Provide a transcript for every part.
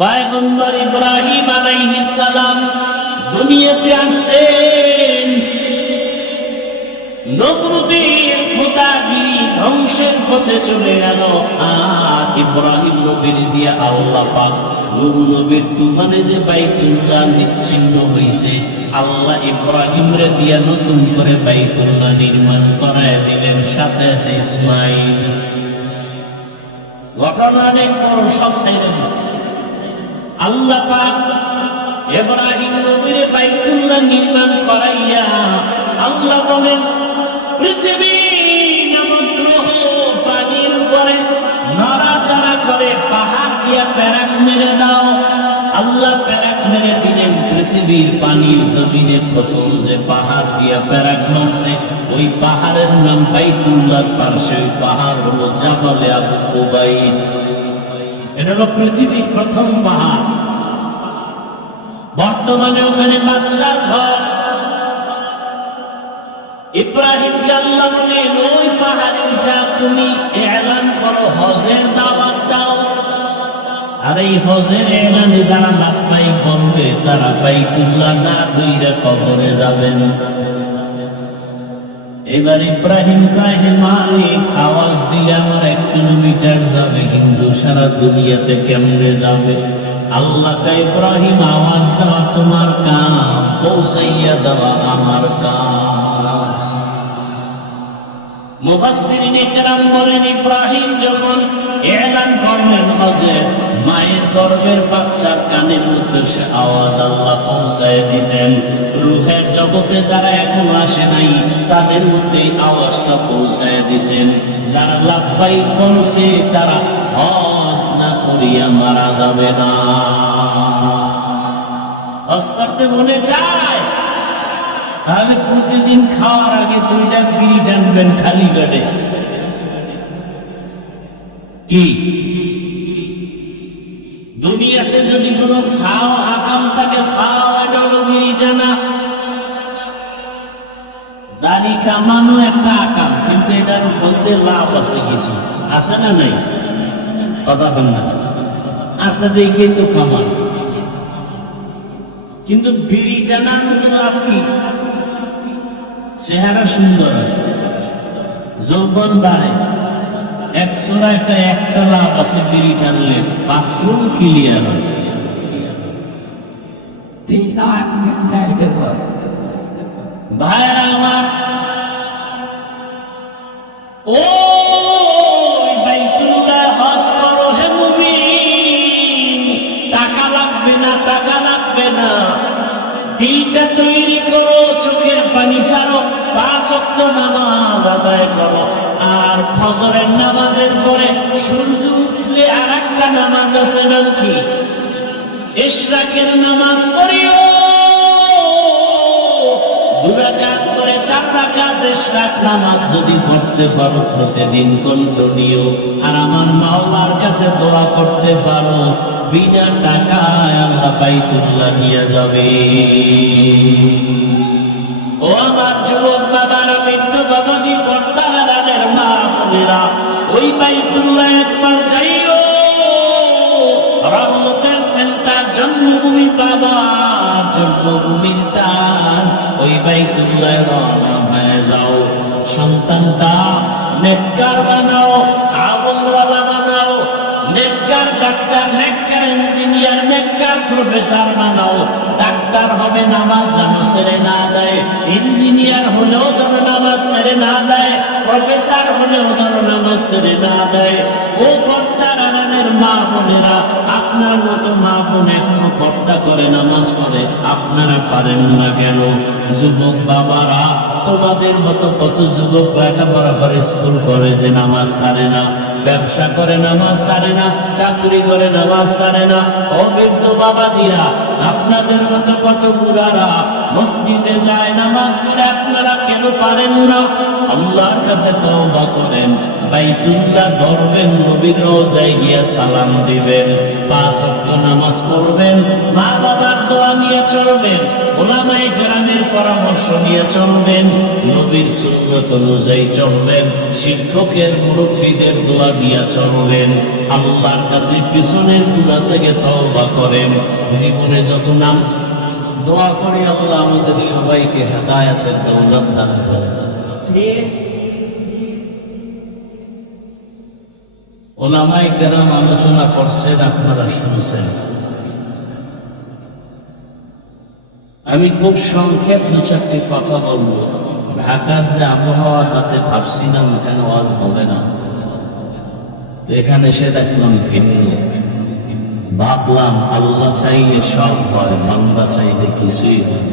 পয়গম্বর ইব্রাহিম আলাইহিস সালাম দুনিয়াতে আসেন নমরুদের খোদাগিরি ধ্বংসের পথে চলে গেল। আর ইব্রাহিম নবীর দিয়ে আল্লাহ পাক নূহ নবীর তুফানে যে বাইতুল্লাহ নিচ্ছিন্ন হইছে, আল্লাহ ইব্রাহিম রে দিয়া নতুন করে বাইতুল্লাহ নির্মাণ করায় দিলেন, সাথে আছে ইসমাইল। ঘটনা অনেক বড়, সব ছেড়ে দিচ্ছে। আল্লাহ পাক ইব্রাহিম নবীর বাইতুল্লাহ নির্মাণ করাইয়া আল্লাহ বলেন, পৃথিবী নামক গ্রহ পানির উপরে নড়াচড়া করে পাহাড় দিয়া প্যারাক মেরে দাও। আল্লাহ প্যারাক মেরে দিলেন। পৃথিবীর পানির জমিনে প্রথম যে পাহাড় দিয়া প্যারাক মারছে, ওই পাহাড়ের নাম বাইতুল্লাহর পার্শ্বে ওই পাহাড় হলো জাবালে আবু কুবাইস। এটা হলো পৃথিবীর প্রথম পাহাড়। বর্তমানে ওখানে বাদশার ঘর। ইব্রাহিমকে আল্লাহ বলেন, ওই পাহাড়ে যা তুমি এলান করো, হজের দাওয়াত দাও। আর এই হজের এলানে যারা লাব্বাইক বলবে, তারা বাইতুল্লাহ না দুইরা কবরে যাবে না। এবার ইব্রাহিম কাহে মালিক, আওয়াজ দিলে আমার 1 কিলোমিটার যাবে, কিন্তু সারা দুনিয়াতে কেমনে যাবে? আল্লাহ কা ইব্রাহিম, আওয়াজ দেওয়া তোমার কাম, পৌঁছাইয়া দেওয়া আমার কাম। মুফাসসিরিনে কেরাম বলেন, ইব্রাহিম যখন এলান করলেন হজের, মায়ের গর্ভের বাচ্চার কানের মধ্যে সে আওয়াজ আল্লাহ পৌঁছায় দিয়েছেন। রূহের জগতে যারা এখন আসে নাই, তাদের মধ্যে আওয়াজটা পৌঁছায় দিয়েছেন। যারা লাব্বাইক বলছে, তারা হজ না করিয়া মারা যাবে না। হজ করতে মনে চায়, তাহলে প্রতিদিন খাওয়ার আগে 2টা বিড়ি টানবেন খালি পেটে। কি দুনিয়াতে যদি কোনো ফাও আকাম থাকে, ফাও এটা হলো বিড়ি টানা। দাড়ি কামানো একটা আকাম, কিন্তু এটার মধ্যে লাভ আছে, কিছু আছে না নাই? কথা বল না, আছে দেখে তো কামাল। কিন্তু বিড়ি টানার মতো লাভ কি? চেহারা সুন্দর, যৌবন বাড়ে, 100 একটা লাভ আছে। বিড়ি টানলে বাথরুম ক্লিয়ার হয়। ভাইরা আমার, ও বাইতুল্লাহ হজ করো হে মুমিন, টাকা লাগবে না, টাকা লাগবে না। দিলটা তৈরি করো, চোখের পানি ছাড়ো, 5 ওয়াক্ত নামাজ আদায় করো। আর ফজরের নামাজের পরে সূর্য উঠলে আরেকটা নামাজ আছে, নাম কি? ইশরাকের নামাজ পড়িও। 2 রাকাত করে 4 রাকাত ইশরাক নামাজ যদি পড়তে পারো প্রতিদিন কন্টিনিউ, আর আমার মাওলার কাছে দোয়া করতে পারো, বিনা টাকায় আল্লাহ বাইতুল্লাহ নিয়ে যাবে। ও আমার যুবক বাবারা, বৃদ্ধ বাবাজি, পর্দার মা বোনেরা, ওই বাইতুল্লাহ একবার যাইও। রহমতের সেন্টার, জন্মভূমি বাবার জন্মভূমির টান, ওই বাইতুল্লাহ রওনা হয়ে যাও। সন্তানটা নেককার বানাও, আমলওয়ালা বানাও, নেককার ডাক্তার, নেককার ইঞ্জিনিয়ার, নেককার প্রফেসর বানাও। ডাক্তার হবে, নামাজ যেন ছেড়ে না দেয়। ইঞ্জিনিয়ার হলেও যেন নামাজ ছেড়ে না দেয়। প্রফেসর হলেও যেন নামাজ ছেড়ে না দেয়। ও পর্দার আড়ালের মা বোনেরা, আপনার মতো মা বোন এখনো পর্দা করে নামাজ পড়ে, আপনারা পারেন না কেন? যুবক বাবারা, তোমাদের মতো কত যুবক লেখাপড়া করে, স্কুল কলেজে নামাজ ছাড়ে না, ব্যবসা করে নামাজ ছাড়ে না, চাকরি করে নামাজ ছাড়ে না। ও বৃদ্ধ বাবাজিরা, আপনাদের মতো কত বুড়ারা মসজিদে যায়, নামাজ পড়ে, আপনারা কেন পারেন না? আল্লাহর কাছে তওবা করেন, বাইতুল্লাহ ধরবেন, নবীর রওজায় গিয়া সালাম দিবেন, 5 ওয়াক্ত নামাজ পড়বেন, মা বাবার দোয়া নিয়ে চলবেন, উলামায়ে কেরামের পরামর্শ নিয়ে চলবেন, নবীর সুন্নাত অনুযায়ী চলবেন, শিক্ষকের মুরব্বীদের দোয়া নিয়ে চলবেন, আল্লাহর কাছে পিছনের গুনাহ থেকে তওবা করেন। জীবনে যত নাম দোয়া করে আল্লাহ আমাদের সবাইকে হেদায়েতের দৌলত দান করেন। ওলামায়ে কেরাম আলোচনা করছেন, আপনারা শুনছেন। আমি খুব সংক্ষেপ দু চারটি কথা বলবো। ঢাকার যে আবহাওয়া, তাতে ভাবছিলাম এখানে ওয়াজ হবে না, তো এখানে এসে দেখলাম ভিন্ন। ভাবলাম আল্লাহ চাইলে সব হয়, বান্দা চাইলে কিছুই হয়।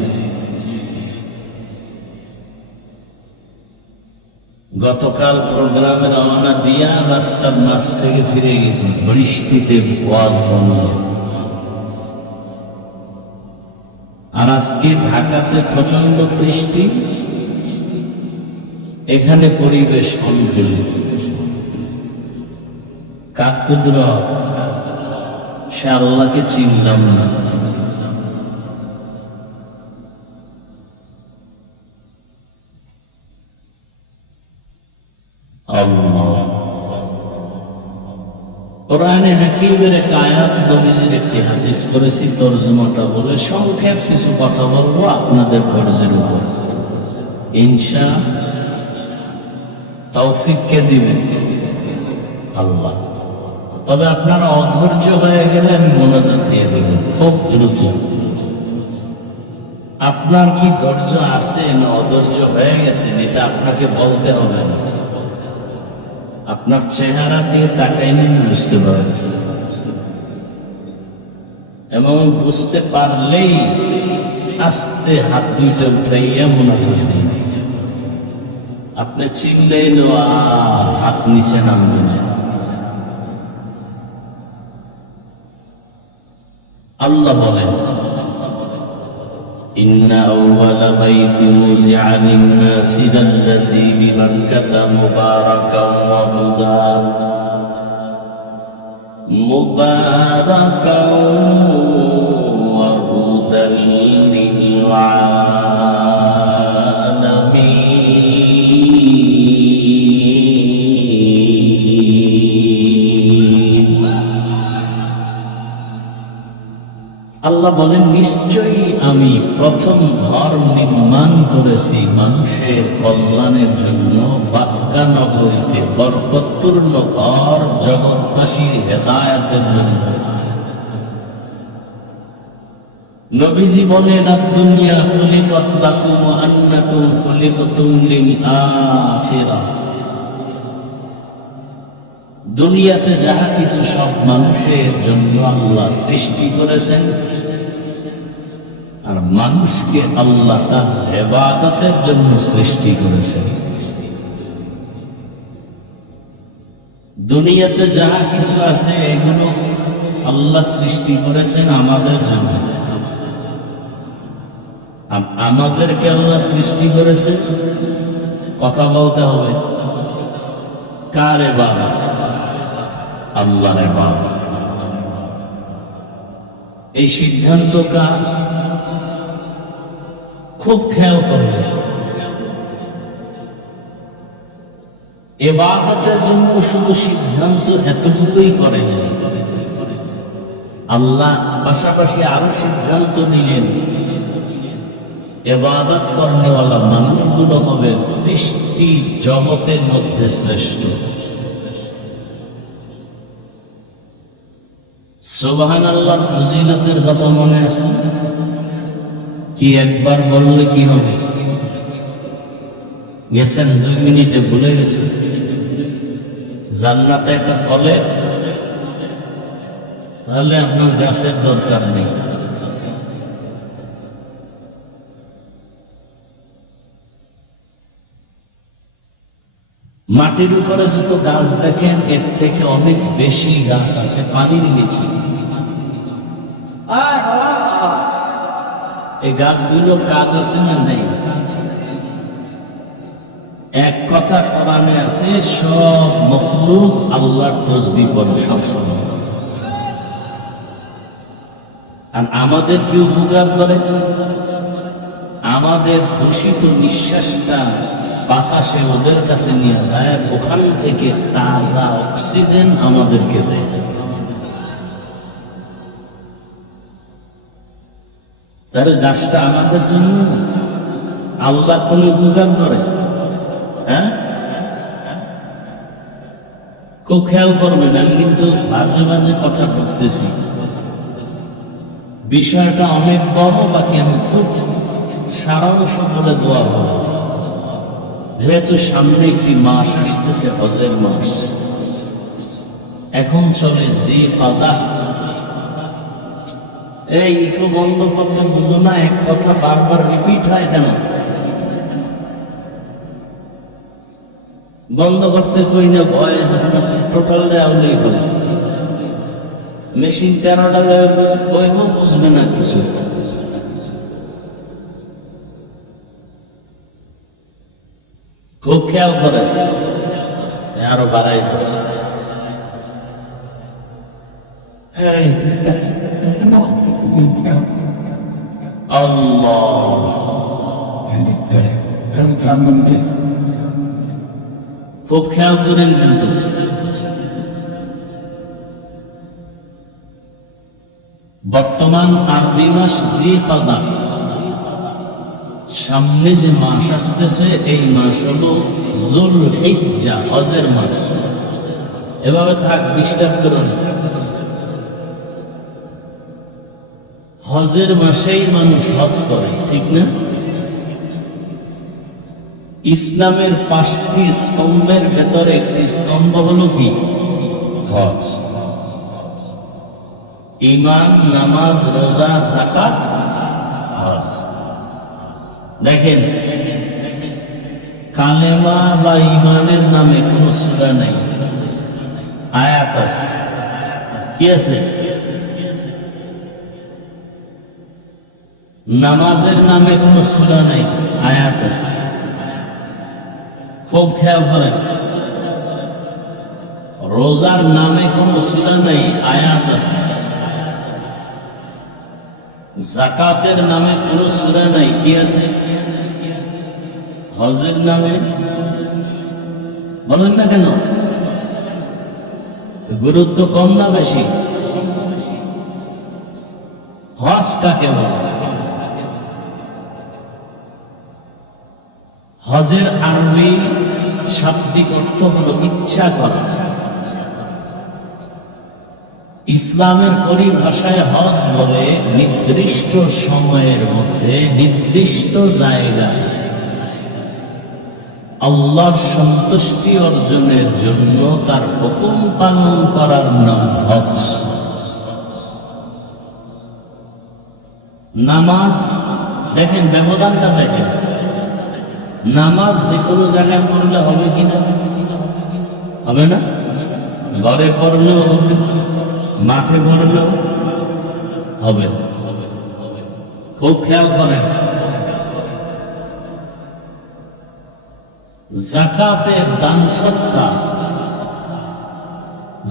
গতকাল প্রোগ্রামে রওনা দিয়া রাস্তার মাঝ থেকে ফিরে গেছি, বৃষ্টিতে ওয়াজ বন্ধ। আর আজকে ঢাকাতে প্রচন্ড বৃষ্টি, এখানে পরিবেশ অনুকূল। কার কুদরত, সে আল্লাহকে চিনলাম না। কোরআনে হাকীমের এক আয়াত, নবীজির একটি হাদিস করেছি, তরজমাটা বলে সংক্ষেপ কিছু কথা বলবো আপনাদের ধৈর্যের উপর। ইনশাআল্লাহ তৌফিক কে দিবেন? আল্লাহ। তবে আপনারা অধৈর্য হয়ে গেলে আমি মোনাজাত দিয়ে দিবেন খুব দ্রুত। আপনার কি ধৈর্য আছে না অধৈর্য হয়ে গেছেন, এটা আপনাকে বলতে হবে না। আপনার চেহারা দিয়ে তাকাইলেই বুঝতে পারবেন, এবং বুঝতে পারলেই আস্তে হাত দুইটা উঠাইয়া মোনাজাত দিন। আপনি চিনলেই আর হাত নিচে নামবে না। আল্লাহ বলেন, ইন্না আউওয়ালা বাইতিন উযিআ লিন-নাসি লাল্লাযী বিবাক্কাতা মুবারাকান ওয়া হুদান ওয়া হুদান আল্লাহ বলেন, নিশ্চয়ই আমি প্রথম ঘর নির্মাণ করেছি মানুষের কল্যাণের জন্য, বাক্কা নগরীতে বরকতপূর্ণ ঘর জগৎবাসীর হেদায়েতের জন্য। নবীজি বলেন, আদ-দুনিয়া খুলিকাত লাকুম ওয়া আন্নাকুম খুলিকতুম লিল-আখিরাহ। দুনিয়াতে যাহা কিছু সব মানুষের জন্য আল্লাহ সৃষ্টি করেছেন, আর মানুষকে আল্লাহ তার ইবাদতের জন্য সৃষ্টি করেছেন। দুনিয়াতে যাহা কিছু আছে এগুলো আল্লাহ সৃষ্টি করেছেন আমাদের জন্য। আমাদেরকে আল্লাহ সৃষ্টি করেছে, কথা বলতে হবে কার ইবাদত? আল্লাহর ইবাদত। এই সিদ্ধান্ত কার? খুব খেয়াল করবে। ইবাদতের জন্য শুধু সিদ্ধান্ত এতটুকুই করেন, আল্লাহ পাশাপাশি আরো সিদ্ধান্ত নিলেন, ইবাদত করনেওয়ালা মানুষগুলো হবে সৃষ্টি জগতের মধ্যে শ্রেষ্ঠ। সুবহানাল্লাহর ফজিলতের কথা মনে আছে কি? একবার বললে কি হবে? গেছেন 2 মিনিটে ভুলে গেছেন। জান্নাতে একটা ফলে, তাহলে আপনার গাছের দরকার নেই। মাটির উপরে যত গাছ দেখেন, এর থেকে অনেক বেশি গাছ আছে পানির নিচে। এই গাছগুলো কাজ আছে না নেই? এক কথা কোরআনে আছে, সব মখলুক আল্লাহর তাসবিহ পড়ে সবসময়। আর আমাদের কি উপকার করে? আমাদের দূষিত নিঃশ্বাসটা বাতাসে ওদের কাছে নিয়ে যায়, ওখান থেকে তাজা অক্সিজেন আমাদেরকে দেয়। তাহলে গাছটা আমাদের জন্য আল্লাহ কোন উপকার করে? হ্যাঁ, খুব খেয়াল করবেন। আমি কিন্তু মাঝে মাঝে কথা বলতেছি, বিষয়টা অনেক বড়, বাকি আমি খুব সারাংশ বলে দোয়া করব। যেহেতু সামনে একটি মাস আসতেছে, হজের মাস, এখন চলে যে পাদা, এই ইস্যু বন্ধ করতে বুঝো না, এক কথা বারবার রিপিট হয় কেন? বন্ধ করতে কই না, ভয়েস টোটাল দেওয়ালেই হবে। মেশিন 13টা বইব, বুঝবে না কিছু। খুব খেয়াল করে, আরো বাড়াই দিচ্ছে। আল্লাহ, খুব খেয়াল করেন কিন্তু। বর্তমান আরবি মাস জিলকাদা, সামনে যে মাস আসতেছে এই মাস হলো যুলহিজ্জা, হজের মাস। এভাবে থাক, ডিস্টার্ব করুন। হজের মাসেই মানুষ হজ করে, ঠিক না? ইসলামের 5টি স্তম্ভের ভেতরে একটি স্তম্ভ হলো কি? হজ। ঈমান, নামাজ, রোজা, যাকাত, হজ। দেখেন, কালেমা বা ঈমানের নামে কোন সূরা নাই, আয়াত আছে। কি আছে? নামাজের নামে কোন সূরা নাই, আয়াত আছে। খুব খেয়াল করেন, রোজার নামে কোন সূরা নাই, আয়াত আছে। যাকাতের নামে কোন সূরা নাই, কি আছে? হজের নামে বলেন না কেন? গুরুত্ব কম না বেশি? হজটাকে বলে, হজের আরবি শাব্দিক অর্থ হলো ইচ্ছা করা। ইসলামের পরিভাষায় হজ বলে নির্দিষ্ট সময়ের মধ্যে নির্দিষ্ট জায়গায় আল্লাহর সন্তুষ্টি অর্জনের জন্য তার হুকুম পালন করার নাম হজ। নামাজ দেখেন, ব্যবধানটা দেখেন। নামাজ যে কোনো জায়গায় পড়লে হবে কিনা? হবে না? ঘরে পড়লেও হবে, মাঠে পড়লেও হবে। খুব খেয়াল করেন, যাকাতের দান সত্তা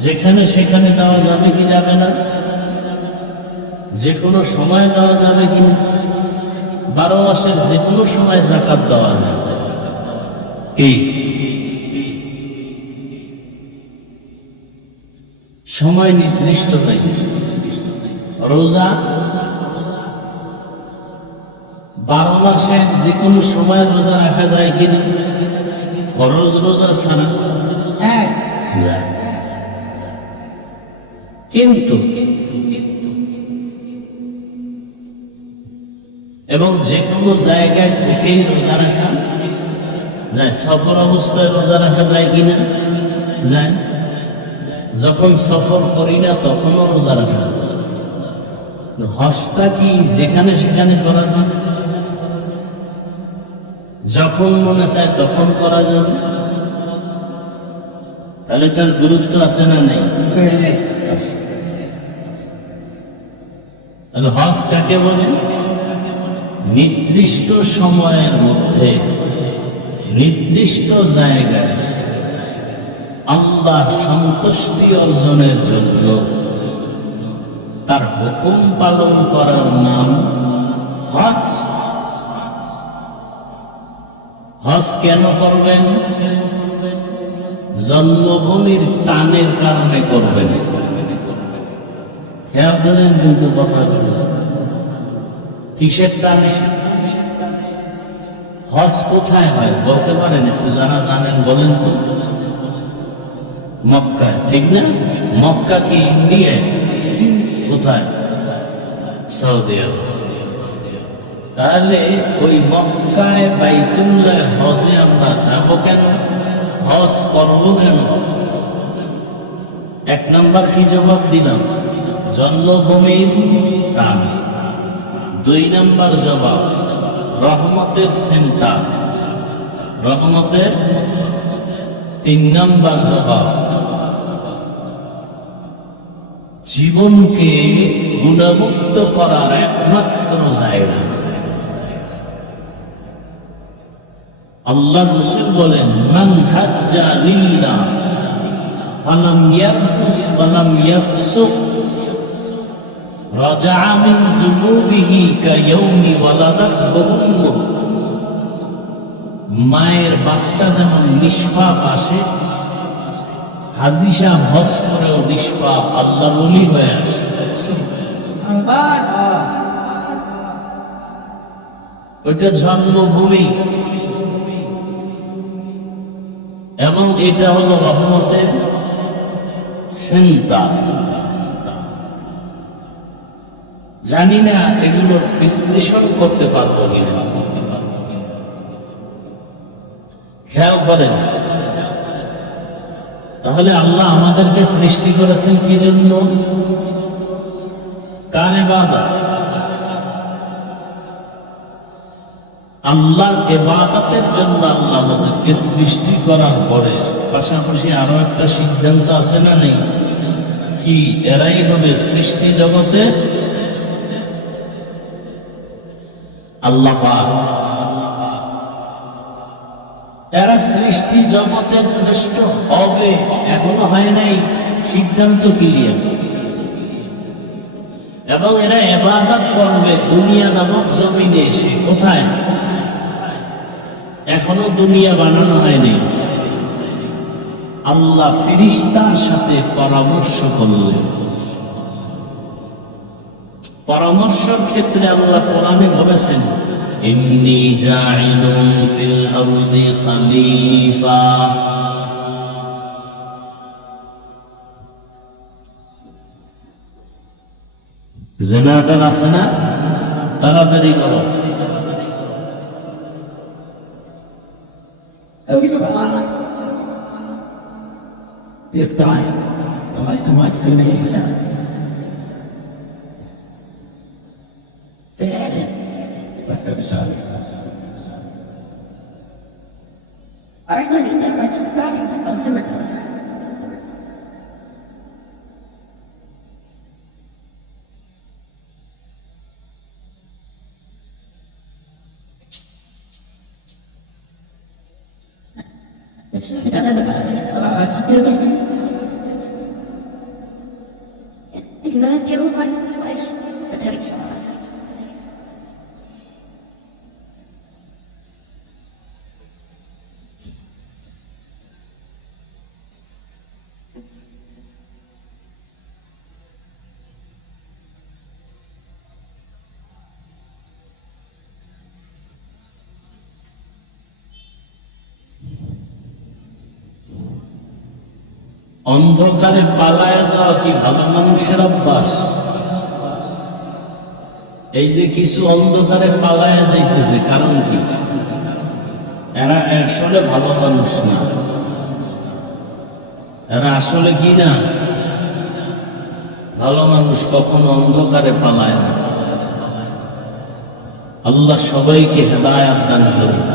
যেখানে সেখানে দেওয়া যাবে কি যাবে না? যে কোনো সময় দেওয়া যাবে কি? 12 মাসের যে কোনো সময় যাকাত দেওয়া যাবে। কি সময় নির্দিষ্ট নাই? রোজা 12 মাসে যে কোনো সময় রোজা রাখা যায় কিনা? ফরজ রোজা ছাড়া যায়, কিন্তু এবং যে কোনো জায়গায় থেকেই রোজা রাখা যায়। সফর অবস্থায় রোজা রাখা যায় কিনা? যায়। যখন সফর করি না তখনও রোজা রাখা যায়। হজটা কি যেখানে সেখানে করা যায়? যখন মনে চায় তখন করা যাবে। তাহলে তার গুরুত্ব আছে না নেই? তাহলে হজ কাকে বলে? নির্দিষ্ট সময়ের মধ্যে নির্দিষ্ট জায়গায় আল্লাহর সন্তুষ্টি অর্জনের জন্য তার হুকুম পালন করার নাম হজ। হজ কেন করবেন? জন্মভূমির টানের কারণে করবেন। খেয়াল করেন কিন্তু কথাগুলো, কিসের টানে? হজ কোথায় হয় বলতে পারেন? একটু যারা জানেন বলেন তো। মক্কা, ঠিক না? মক্কা কি ইন্ডিয়ায়? কোথায়? সৌদি আরব। তাহলে ওই মক্কায় বাইতুল্লাহ হজে আমরা যাব কেন? হজ করব কেন? এক নাম্বার কি জবাব দিলাম? জন্মভূমির টান। 2 নাম্বার জবাব রহমতের সেন্টার, রহমতের। 3 নাম্বার জবাব জীবনকে গুণমুক্ত করার একমাত্র জায়গা। আল্লাহ রাসূল বলেন, মান হাজ্জা লিল্লাহ ফালাম ইয়ারফুস ওয়ালাম ইয়াফসুক রাজাআ মিন যুনুবিহি কায়াউমি ওয়ালাদাতহু উম্মুহু। মায়ের বাচ্চা যেমন নিষ্পাপ আসে, হাজী সাহেব হজ করেও নিষ্পাপ আল্লাহর ওলি হয়ে আসে। ওইটা জন্মভূমি এবং এটা হলো রহমতের সেন্টার। জানি না এগুলোর বিশ্লেষণ করতে পারবো কিনা। খেয়াল করেন, তাহলে আল্লাহ আমাদেরকে সৃষ্টি করেছেন কি জন্য? কার ইবাদত? আল্লাহর ইবাদতের জন্য আল্লাহ আমাদেরকে সৃষ্টি করার পরে পাশাপাশি আরো একটা সিদ্ধান্ত আছে না নেই? কি এরাই হবে সৃষ্টি জগতে আল্লাহ পাক। এরা সৃষ্টি জগতের শ্রেষ্ঠ হবে, এখনো হয় নাই, সিদ্ধান্ত ক্লিয়ার। এবং এরা ইবাদত করবে দুনিয়া নামক জমিনে এসে। কোথায়? এখনো দুনিয়া বানানো হয়নি। আল্লাহ ফেরেশতার সাথে পরামর্শ করলেন। পরামর্শের ক্ষেত্রে আল্লাহ কোরআনে বলেছেন, ইন্নী জাইলুন ফিল আরদি খলিফা। জেনারেটর আছে না? তাড়াতাড়ি করো। অন্ধকারে পালায় যাওয়া কি ভালো মানুষের অভ্যাস? এই যে কিছু অন্ধকারে পালায় যাইতেছে, কারণ কি? এরা আসলে ভালো মানুষ না। এরা আসলে কি না? ভালো মানুষ কখনো অন্ধকারে পালায় না। আল্লাহ সবাইকে হেদায়েত দান করুন।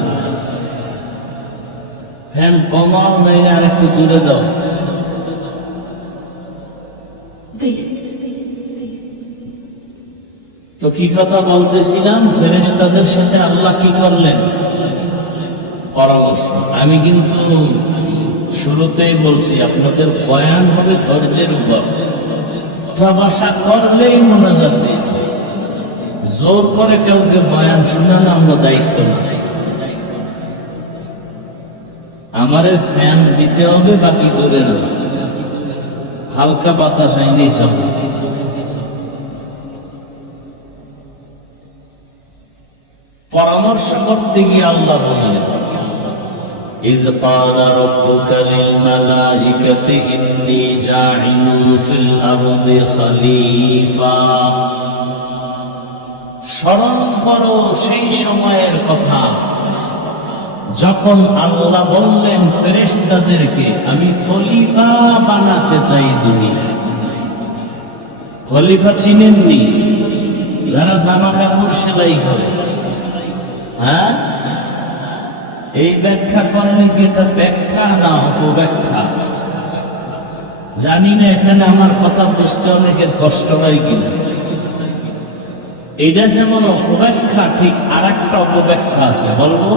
ফ্যান কমাও, নাইলে আর একটু দূরে দাও। তো কি কথা বলতেছিলাম? ফেরেশতাদের সাথে আল্লাহ কি করলেন? পরামর্শ। আমি কিন্তু শুরুতেই বলছি আপনাদের বয়ান হবে ধৈর্যের উপর। ভাষা করলেই মোনাজাত দিন। জোর করে কাউকে বয়ান শোনানো আমরা দায়িত্ব না। আমারে ফ্যান দিতে হবে, বাকি দূরে না, হালকা বাতাস আইনি সব। পরামর্শ করতে গিয়ে আল্লাহ বললেন, إذ قال ربك للملائكة إني جاعل في الأرض خليفة। স্মরণ করো সেই সময়ের কথা যখন আল্লাহ বললেন ফেরেশতাদেরকে, আমি খলিফা বানাতে চাই দুনিয়ায়। খলিফা চিনেননি? যারা জামা কাপড় সেলাই করে, হ্যাঁ, এই ব্যাখ্যা করে নাকি? এটা ব্যাখ্যা না, অপব্যাখ্যা। জানি না এখানে আমার কথা বুঝতে অনেকের কষ্ট হয় কিনা। এটা যেমন অপব্যাখ্যা, ঠিক আর একটা অপব্যাখ্যা আছে, বলবো?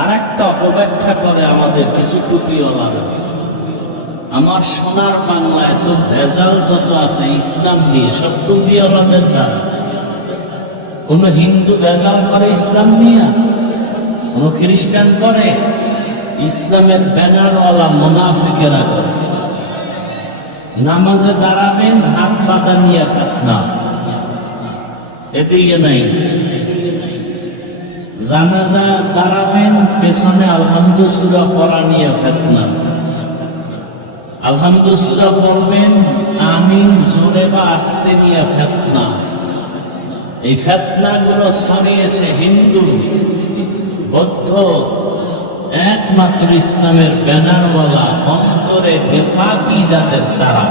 আর একটা অপব্যাখ্যা করে আমাদের কিছু টুপিওয়ালারা। আমার সোনার বাংলায় তো ভেজাল যত আছে ইসলাম নিয়ে, সব টুপিওয়ালাদের দ্বারা। কোন হিন্দু ভেজাল করে ইসলাম নিয়ে? কোন খ্রিস্টান করে? ইসলামের ব্যানারওয়ালা মুনাফিকেরা করে। নামাজে দাঁড়াবেন, হাত পাতা নিয়ে ফিতনা, এদিকে নাই। জানাজা দাঁড়াবেন, পেছনে আলহামদুলিল্লাহ সূরা পড়া নিয়ে ফিতনা। আলহামদুলিল্লাহ সূরা পড়বেন, আমিন জোরে বা আস্তে নিয়ে ফিতনা। এই ফিতনাগুলো ছড়িয়েছে হিন্দু, বৌদ্ধ, একমাত্র ইসলামের ব্যানারওয়ালা অন্তরে বেফাকি জাতের তারা।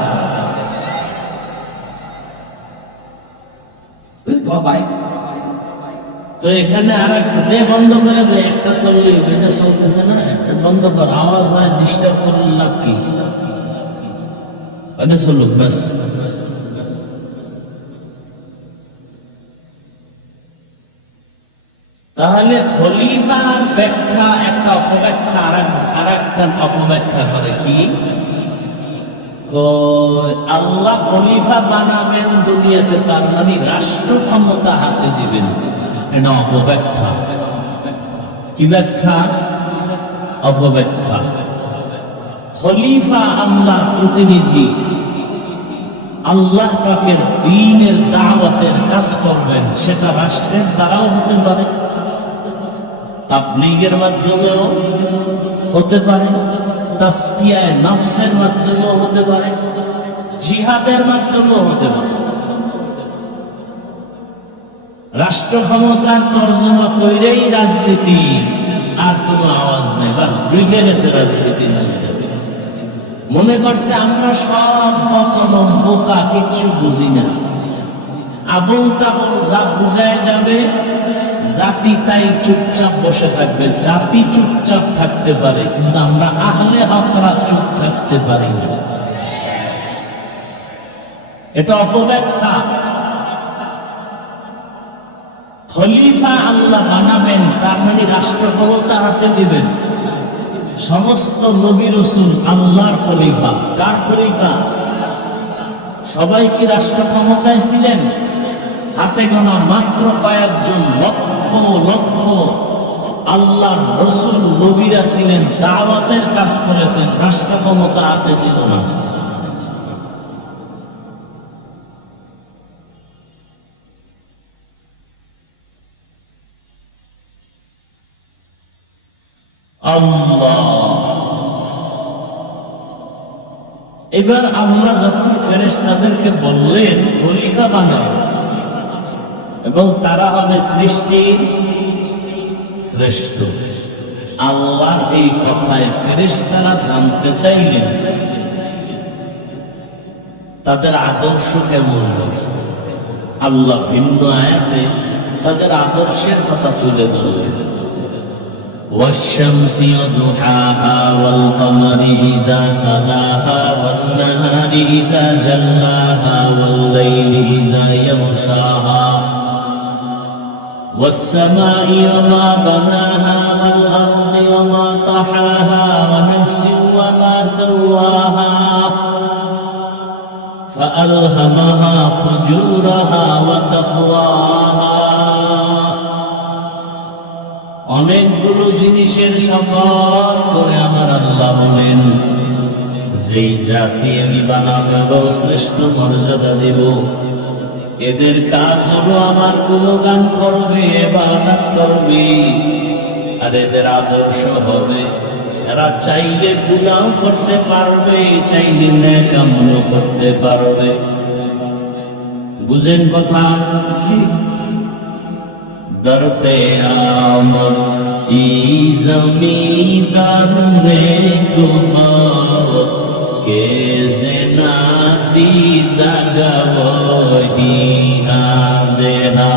তো এখানে আর একটা দে, বন্ধ করে দে, একটা চললে বেঁচে চলতেছে না, একটা বন্ধ কর, আওয়াজ হয়, ডিস্টার্ব করলে লাভ কি? এটা চলুক ব্যাস। তাহলে খলিফার ব্যাখ্যা একটা অপব্যাখ্যা, আর একটা অপব্যাখ্যা করে কি? আল্লাহ খলিফা বানাবেন দুনিয়াতে, তার মানে রাষ্ট্র ক্ষমতা হাতে দিবেন। এটা অপব্যাখ্যা। কি ব্যাখ্যা? অপব্যাখ্যা। খলিফা আল্লাহ প্রতিনিধি, আল্লাহ পাকের দ্বীনের দাওয়াতের কাজ করবেন। সেটা রাষ্ট্রের দ্বারাও হতে পারে, তাবলীগের মাধ্যমেও হতে পারে, তাসকিয়ায়ে নফসের মাধ্যমেও হতে পারে, জিহাদের মাধ্যমেও হতে পারে। রাষ্ট্র ক্ষমতার তর্জমা কইরেই রাজনীতি, আর কোনো আওয়াজ নেই, বাস ঢুকে গেছে রাজনীতি। মনে করছে আমরা সব কলম বোকা, কিচ্ছু বুঝি না, আবুল তাবুল যা বুঝায় যাবে, জাতি তাই চুপচাপ বসে থাকবে। জাতি চুপচাপ থাকতে পারে, কিন্তু আমরা আহলে হকরা চুপ থাকতে পারি না। এটা অপব্যাখ্যা। খলিফা আল্লাহ বানাবেন, তার মানে রাষ্ট্র ক্ষমতা হাতে দিবেন। সমস্ত নবী রাসূল আল্লাহর খলিফা। কার খলিফা? সবাই কি রাষ্ট্র ক্ষমতায় ছিলেন? হাতে গোনা মাত্র কয়েকজন, লক্ষ লক্ষ আল্লাহর রাসূল নবীরা ছিলেন, দাওয়াতের কাজ করেছেন, রাষ্ট্র ক্ষমতা হাতে ছিল না। আল্লাহ এবার আল্লাহ যখন ফেরেশতাদেরকে বললেন খলিফা বানাও, এবং তারা হবে সৃষ্টির শ্রেষ্ঠ, আল্লাহর এই কথায় ফেরেশতারা জানতে চাইলেন তাদের আদর্শ কেমন হবে। আল্লাহ ভিন্ন আয়াতে তাদের আদর্শের কথা তুলে ধরলেন। والشمس وضحاها والقمر إذا تلاها والنهار إذا جلاها والليل إذا يغشاها والسماء وما بناها والأرض وما طحاها ونفس وما سواها فألهمها فجورها وتقواها। অনেকগুলো জিনিসের শপথ আল্লাহ বলেন, যেই জাতি আমি বানাবো শ্রেষ্ঠ মর্যাদা দেব, এদের কাজ হলো আমার গুণগান করবে, ইবাদত করবে, আর এদের আদর্শ হবে এরা চাইলে গুনাহ করতে পারবে, চাইলে নেক আমলও করতে পারবে। বুঝেন কথা? দরতে আমল ই জমিদার নে কুমার কে জেনা দিদা গবহি দেনা।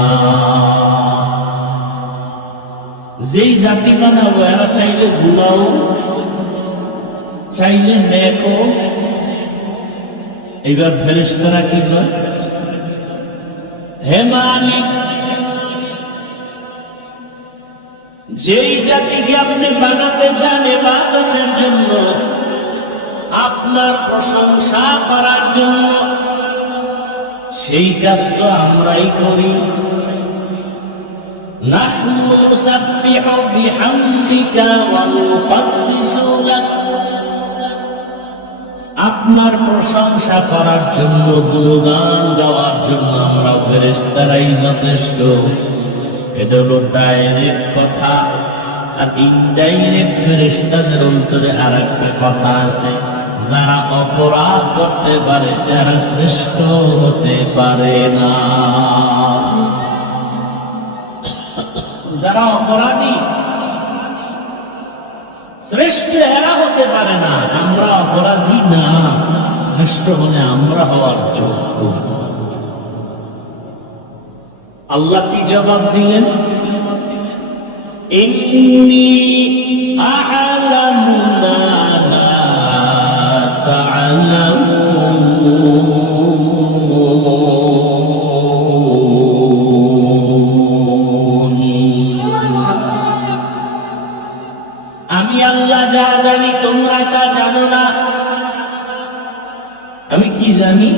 যেই জাতি বানাবো এরা চাইলে গুনাহ, চাইলে নেকও। এবার ফেরেশতারা কি করে? হে মালিক, যেই জাতিকে আপনি বানাতে চান ইবাদতের জন্য, আপনার প্রশংসা করার জন্য, সেই কাজ তো আমরাই করি। নাহনু নুসাব্বিহু বিহামদিকা ওয়া নুকদ্দিসু লাক, আপনার প্রশংসা করার জন্য, গুণগান গাওয়ার জন্য আমরা ফেরেশতারাই যথেষ্ট। এটা হলো ডাইরেক্ট কথা। আর ইনডাইরেক্ট ফেরেশতাদের অন্তরে আর একটা কথা আছে, যারা অপরাধ করতে পারে তারা শ্রেষ্ঠ হতে পারে না। যারা অপরাধী শ্রেষ্ঠ এরা হতে পারে না। আমরা অপরাধী না, শ্রেষ্ঠ হলে আমরা হওয়ার যোগ্য। আল্লাহ কি জবাব দিলেন? ইন্নী আ'লামু মা লা তা'লামুন। আমি আল্লাহ যা জানি তোমরা তা জানো না। আমি কি জানি?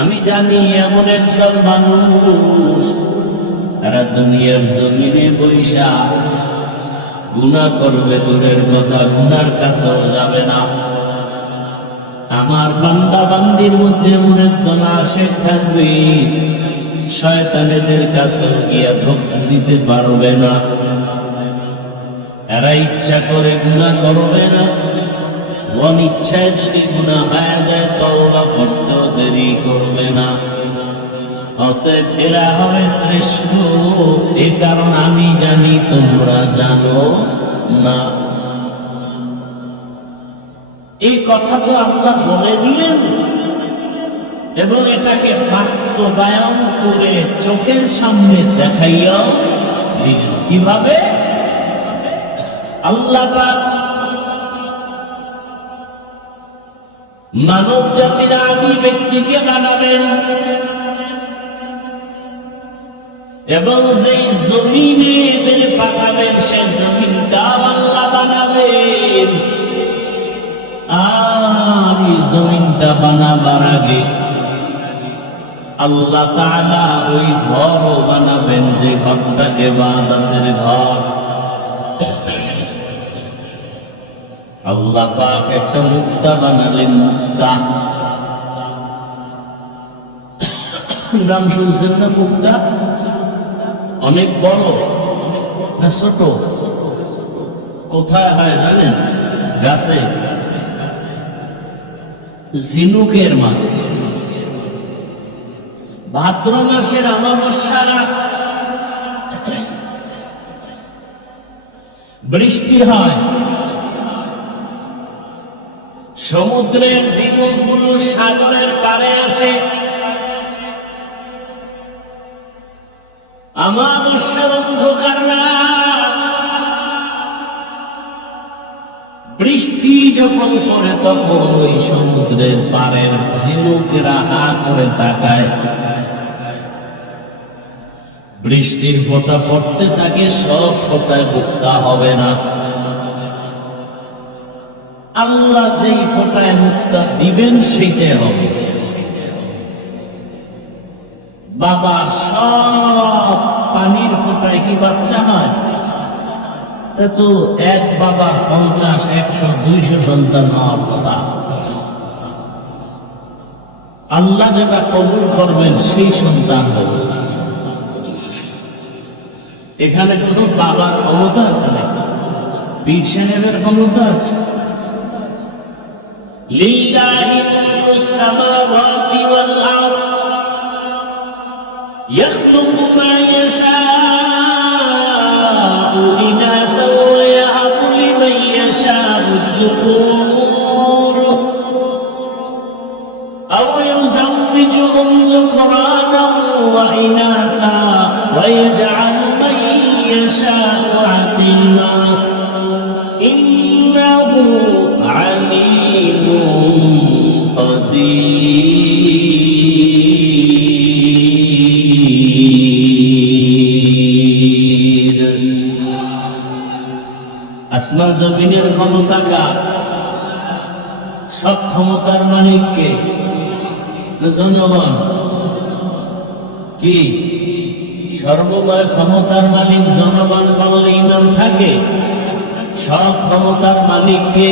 আমি জানি এমন একদল মানুষ তারা দুনিয়ার জমিনে বৈশা গুনাহ করবে, দূরের কথা গুনার কাছেও যাবে না। আমার বান্দা বান্দির মধ্যে এমন একদল আশিক থাকবে, শয়তানেদের কাছেও গিয়া ধোঁকা দিতে পারবে না। এরা ইচ্ছা করে গুনাহ করবে না, অনিচ্ছায় যদি গুনাহ হয়ে যায় তওবা করতে দেরি করবে না। অতএব এরা হবে শ্রেষ্ঠ, এই কারণ আমি জানি তোমরা জানো না। এই কথা তো আল্লাহ বলে দিলেন এবং এটাকে বাস্তবায়ন করে চোখের সামনে দেখাইয়াও দিলেন। কিভাবে? আল্লাহ পাক মানব জাতির আদি ব্যক্তিকে বানাবেন এবং যেই জমিনে এদের পাঠাবেন সে জমিনটা আল্লাহ বানাবেন। আর এই জমিনটা বানাবার আগে আল্লাহ তাআলা ওই ঘরও বানাবেন, যে ঘরটাকে ইবাদতের ঘর। আল্লাহ পাক একটা মুক্তা বানালেন। মুক্তা নাম শুনছেন না? মুক্তা অনেক বড় না ছোট? কোথায় হয় জানেন? গাছে, ঝিনুকের মাঝে। ভাদ্র মাসের অমাবস্যা রাত বৃষ্টি হয়, সমুদ্রের ঝিনুকগুলো সাগরের পাড়ে আসে। অমাবস্যার অন্ধকার রাত, বৃষ্টি যখন পড়ে তখন ওই সমুদ্রের পাড়ের ঝিনুকেরা হা করে তাকায়। বৃষ্টির ফোঁটা পড়তে থাকে, সব ফোঁটায় মুক্তা হবে না। আল্লাহ যেই ফোঁটায় মুক্তা দিবেন সেইটাই হবে। বাবা সব পানির ফোঁটায় কি বাচ্চা হয়? তো এক বাবার 50, 100, 200 সন্তান হওয়ার কথা। আল্লাহ যেটা কবুল করবেন সেই সন্তান হবে। এখানে কোনো বাবার ক্ষমতা আছে না, পীর সাহেবের ক্ষমতা আছে। লিল্লাহি মুলকুস সামাওয়াতি ওয়াল আরদ ইয়াখলুকু মা ইয়াশাউ ইনাসা ওয়া ইয়াহাবু লিমান ইয়াশাউ যুকুর আও ইউযাওবিজুহুম যুকরানান ওয়া ইনাসা ওয়া ইয়াজআলু মান ইয়াশাউ আকিমা ইন্নাহু আলীমুন কাদির। আসমান জমিনের ক্ষমতা কার? সব ক্ষমতার মালিক কে? জনগণ। কি সর্বময় ক্ষমতার মালিক জনগণ বললে ইমান থাকে? সব ক্ষমতার মালিককে।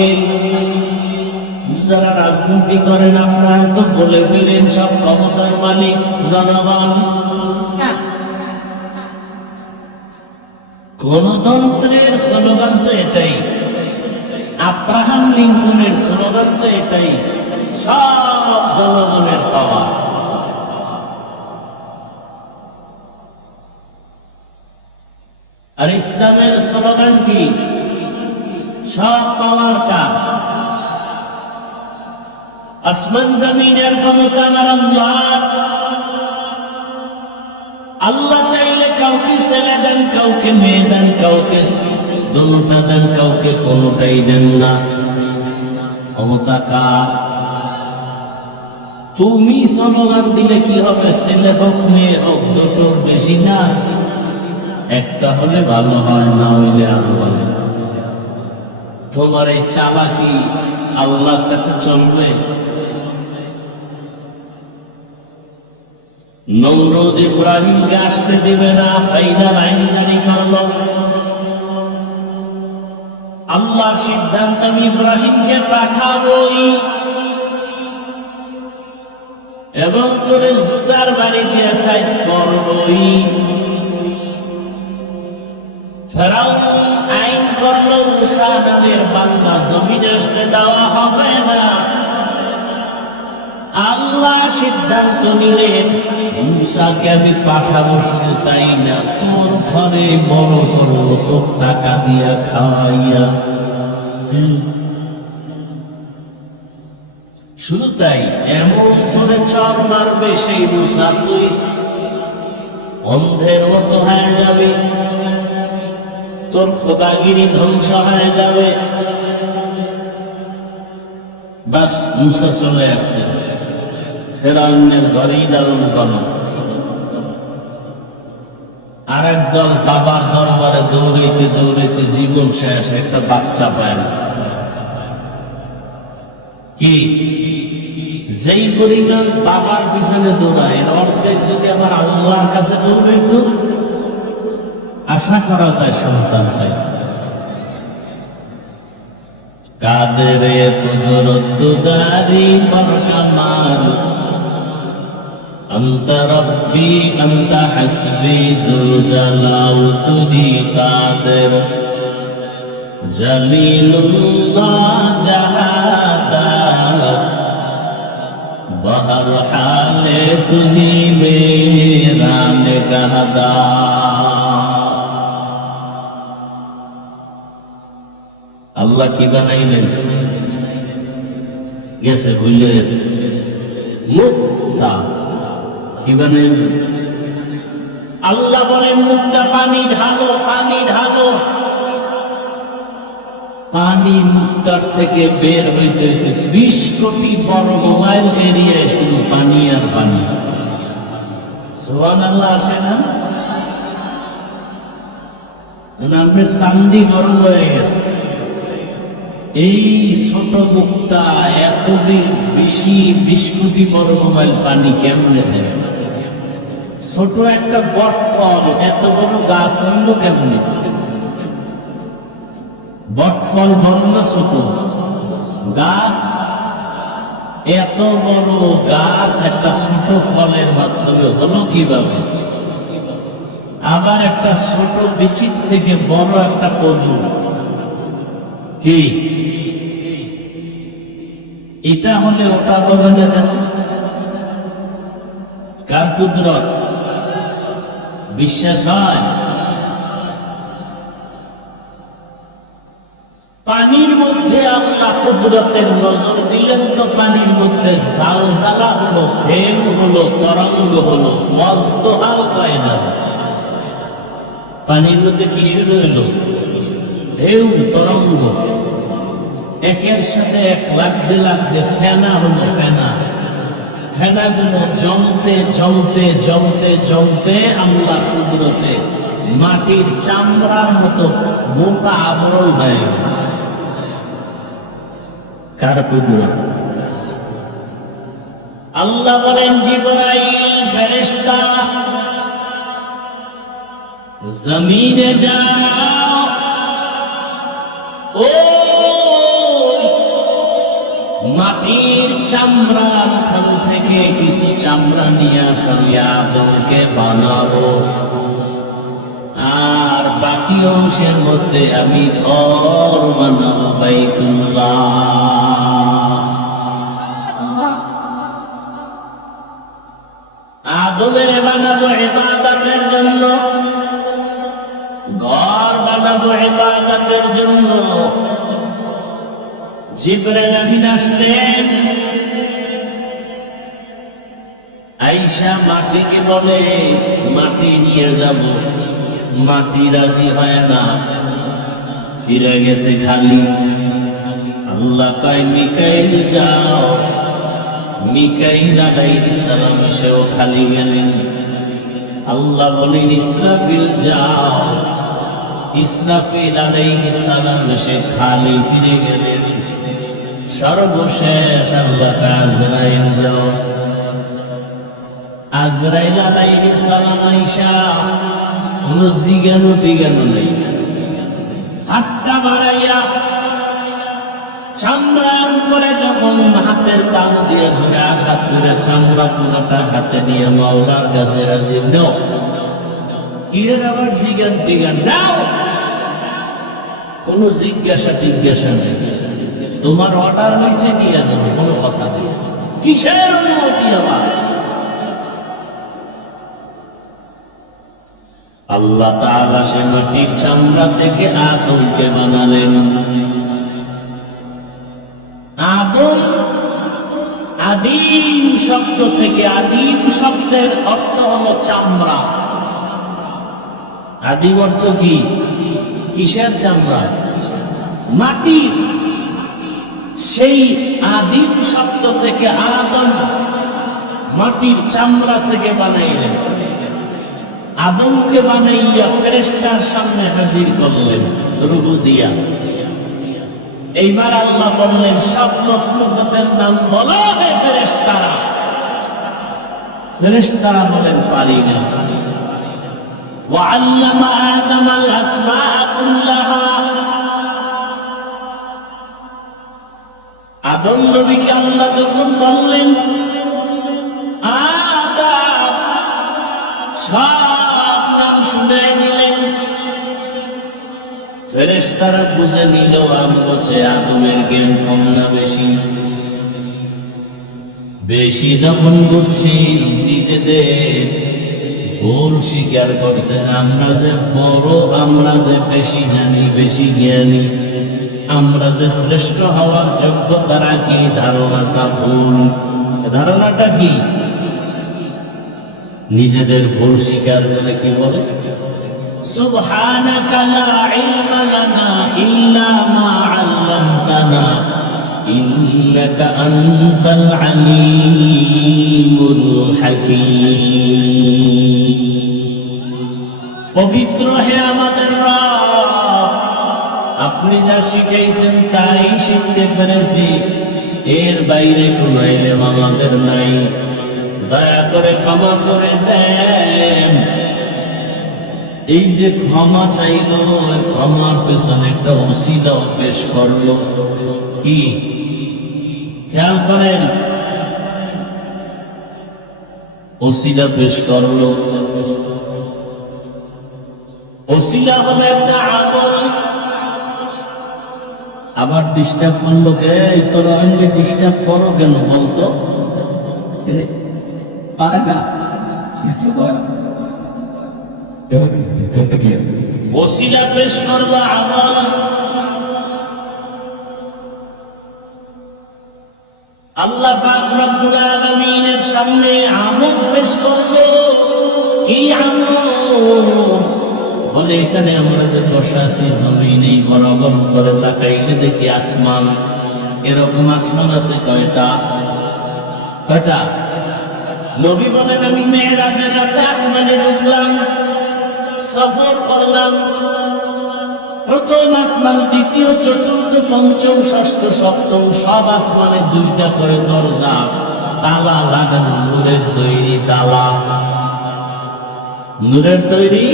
যারা রাজনীতি করেন আপনারা তো বলে ফেলেন সব ক্ষমতার মালিক জনগণ। গণতন্ত্রের স্লোগান তো এটাই, আব্রাহাম লিঙ্কনের স্লোগান তো এটাই, সব জনগণের পাওয়া। আর ইসলামের স্লোগান কি? সব পাওয়ার কার? আসমান জমিনের ক্ষমতা আমার আল্লাহ। আল্লাহ চাইলে কাউকে ছেলে দেন, কাউকে মেয়ে দেন, কাউকে দুটোটা দেন, কাউকে কোনোটাই দেন না। ক্ষমতা কার? তুমি স্লোগান দিলে কি হবে? ছেলে হোক মেয়ে হোক দুটোর বেশি না, একটা হলে ভালো হয়, না হইলে আরো ভালো। তোমার এই চালাকি আল্লাহর কাছে চলবে? নমরুদ ইব্রাহিমকে আসতে দিবে না, ফাইনাল আইন জারি করলো। আল্লাহর সিদ্ধান্ত, আমি ইব্রাহিমকে পাঠাবই এবং তোরে জুতার বাড়ি দিয়ে সাইজ করবই। ফেরাউন আইন করলো মুসা নামের বান্দা জমিনে আসতে দেওয়া হবে না। আল্লাহ সিদ্ধান্ত নিলেন মুসাকে আমি পাঠাবো, শুধু তাই না তোর ঘরে বড় করবো, তোর টাকা দিয়া খাওয়াইয়া। শুধু তাই, এমন তোরে চর মারবে সেই মুসা তুই অন্ধের মতো হয়ে যাবে, তোর খোদাগিরি ধ্বংস হয়ে যাবে। বাস মুসা চলে আসছে ফেরাউনের ঘরেই লালন পালন। আর একদল বাবার দরবারে দৌড়াইতে দৌড়াইতে জীবন শেষ, একটা বাচ্চা পায় না। কি যেই পরিমাণ বাবার পিছনে দৌড়ায়, এর অর্ধেক যদি আমার আল্লাহর কাছে দৌড়াইত, আশা করা যায় সন্তান পাই। কাদেরে কুদরত দারি বরকামাল, আনতা রব্বি আনতা হাসবি যুল জালাল, তুহি কাদের জলিলুল্লাহ জাহাদাত, বহর হালে তুহি মেরা নিগাহদার। আল্লাহ কি বানাইলেন? গেছে, ভুলে গেছে। মুক্তা কি বানাইলেন? আল্লাহ বলেন মুক্তা পানি ঢালো, পানি ঢালো। পানি মুক্তার থেকে বের হইতে হইতে 20 কোটি বর্গ মাইল এরিয়ায় শুধু পানি আর পানি। সুবহানাল্লাহ আসে না? আপনার চান্দি গরম হয়ে গেছে। এই ছোট মুক্তা এত বেশি 20 কোটি বর্গ মাইল পানি কেমনে দেয়? ছোট একটা বটফল এত বড় গাছ হইল কেমনে? ফল বড় না ছোট? গাছ, এত বড় গাছ একটা ছোট ফলের মাধ্যমে হলো কিভাবে? আবার একটা ছোট বিচির থেকে বড় একটা কদু, কি এটা হলে ওটা হবে না কেন? কার কুদরত? বিশ্বাস হয়? পানির মধ্যে আল্লাহ কুদরতের নজর দিলেন তো পানির মধ্যে জালজালা হলো, ঢেউ হলো, তরঙ্গ হলো, ওয়াজদোহাল কয় না। পানির মধ্যে কি শুরু হলো? ঢেউ, তরঙ্গ, একের সাথে এক লাগতে লাগতে ফেনা হলো, ফেনা। ফেনাগুলো জমতে জমতে জমতে জমতে আল্লাহ কুদরতে মাটির চামড়ার মতো মোটা আবরণ হয়ে গেল। কার কুদরত? আল্লাহ বলেন, জিবরাইল ফেরেশতা জমিনে যাও, ও মাটির চামড়ার খান থেকে কিছু চামড়া নিয়ে আসলে আদমকে বানাবো, আর বাকি অংশের মধ্যে আমি ঘর বানাবো, বাইতুল্লাহ। আদমের বানাবো ইবাদতের জন্য, ঘর বানাবো ইবাদতের জন্য। জিবরাইল আমিন আসলেন, আয়েশা মাটিকে বলে মাটি নিয়ে যাব। মাটি রাজি হয় না, ফিরে গেছে খালি। আল্লাহ কয়, মিকাইল যাও। মিকাইল আলাইহিস সালাম সেও খালি গেলেন। আল্লাহ বলেন, ইসরাফিল যাও। ইসরাফিল আলাইহিস সালাম সে খালি ফিরে গেলেন। সর্বশেষ আল্লাহ আজরাইল যাও। আজরাইল আলাইহিস সালাম আয়েশা কোন জিজ্ঞানো টিজ্ঞানো নেই, হাতটা বাড়াইয়া চামড়ার উপরে যখন হাতের তালু দিয়ে জোরে আঘাত করে চামড়া পুরোটা হাতে নিয়ে মাওলার কাছে হাজির। নাও, কি এর আবার জিজ্ঞান টিজ্ঞান দাও? কোন জিজ্ঞাসা টিজ্ঞাসা নেই, তোমার অর্ডার হয়েছে নিয়ে যাবে, কোনো কথা নেই। কিসের অনুমতি আবার? আল্লাহ তাআলা সে মাটির চামড়া থেকে আদমকে বানালেন। আদম আদিম শব্দ থেকে, আদিম শব্দের অর্থ হলো চামড়া। আদিম অর্থ কি? কিসের চামড়া? মাটির। সেই আদিম শব্দ থেকে আদম মাটির চামড়া থেকে বানাইলেন। আদমকে বানাইয়া ফেরেশতার সামনে হাজির করলেন রূহ দিয়া। এইবার আল্লাহ বললেন, সব মখলুকাতের নাম বলো হে ফেরেশতারা। ফেরেশতারা বলেন, পারি না। وعلم آدم الأسماء كلها। আদম নবীকে আল্লাহ যখন বললেন, আদম, সব নাম শুনে নিলেন। ফেরেশতারা বুঝে নিল আমগছে আদমের জ্ঞান কম না বেশি। বেশি যখন বুঝছি, নিজেদের ভুল স্বীকার করছেন। আমরা যে বড়, আমরা যে বেশি জানি, বেশি জ্ঞানী, আমরা যে শ্রেষ্ঠ হওয়ার যোগ্যতা রাখি, ধারণাটা ভুল। ধারণাটা কি? নিজেদের ভুল স্বীকার করে কি বলে, সুবহানাকা লা ইলমা লানা ইল্লা মা আল্লামতানা ইন্নাকা আনতাল আলিমুল হাকীম। পবিত্র হে আমাদের রব, আপনি যা শিখাইছেন তাই শিখতে পেরেছি, এর বাইরে কোনো ইলম আমাদের নাই। দয়া করে ক্ষমা করে দেন। এই যে ক্ষমা চাইলো, ক্ষমার পেছনে একটা ওসিলাও পেশ করলো। কি খেয়াল করেন, ওসিলা পেশ করলো। ওসিলা হলো একটা আমল। আবার ডিস্টার্ব করলো কে? তোরা আমাকে ডিস্টার্ব করো কেন বলতো? পারে না, ওসিলা পেশ করলো আমল। আল্লাহ পাক রব্বুল আলামিনের সামনে আমল পেশ করলো। কি আমল? বলে এখানে আমরা যে বসে আছি জমিনে বরাবর করে তাকাইলে দেখি আসমান। এরকম আসমান আছে কয়টা? কয়টা? নবী বলেন আমি মেরাজের রাতে আসমানে উঠলাম, সফর করলাম। প্রথম আসমান, দ্বিতীয়, চতুর্থ, পঞ্চম, ষষ্ঠ, সপ্তম সব আসমানে দুইটা করে দরজা, তালা লাগানো, নূরের তৈরি তালা। নূরের তৈরি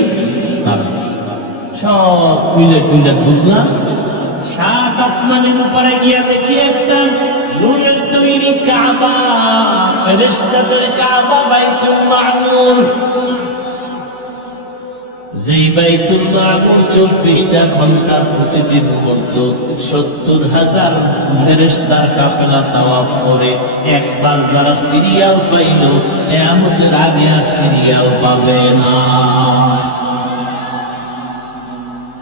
তালা সব খুলে খুলে ঢুকলাম। সাত আসমানের উপরে গিয়া দেখি একটা নূরের তৈরি কাবা, ফেরেশতাদের কাবা, বাইতুল মামুর। যেই বাইতুল মামুর 24টা ঘন্টার প্রতিটি মুহূর্ত 70,000 ফেরেশতার কাফেলা তাওয়াফ করে। একবার যারা সিরিয়াল পাইল, কিয়ামতের আগে আর সিরিয়াল পাবে না।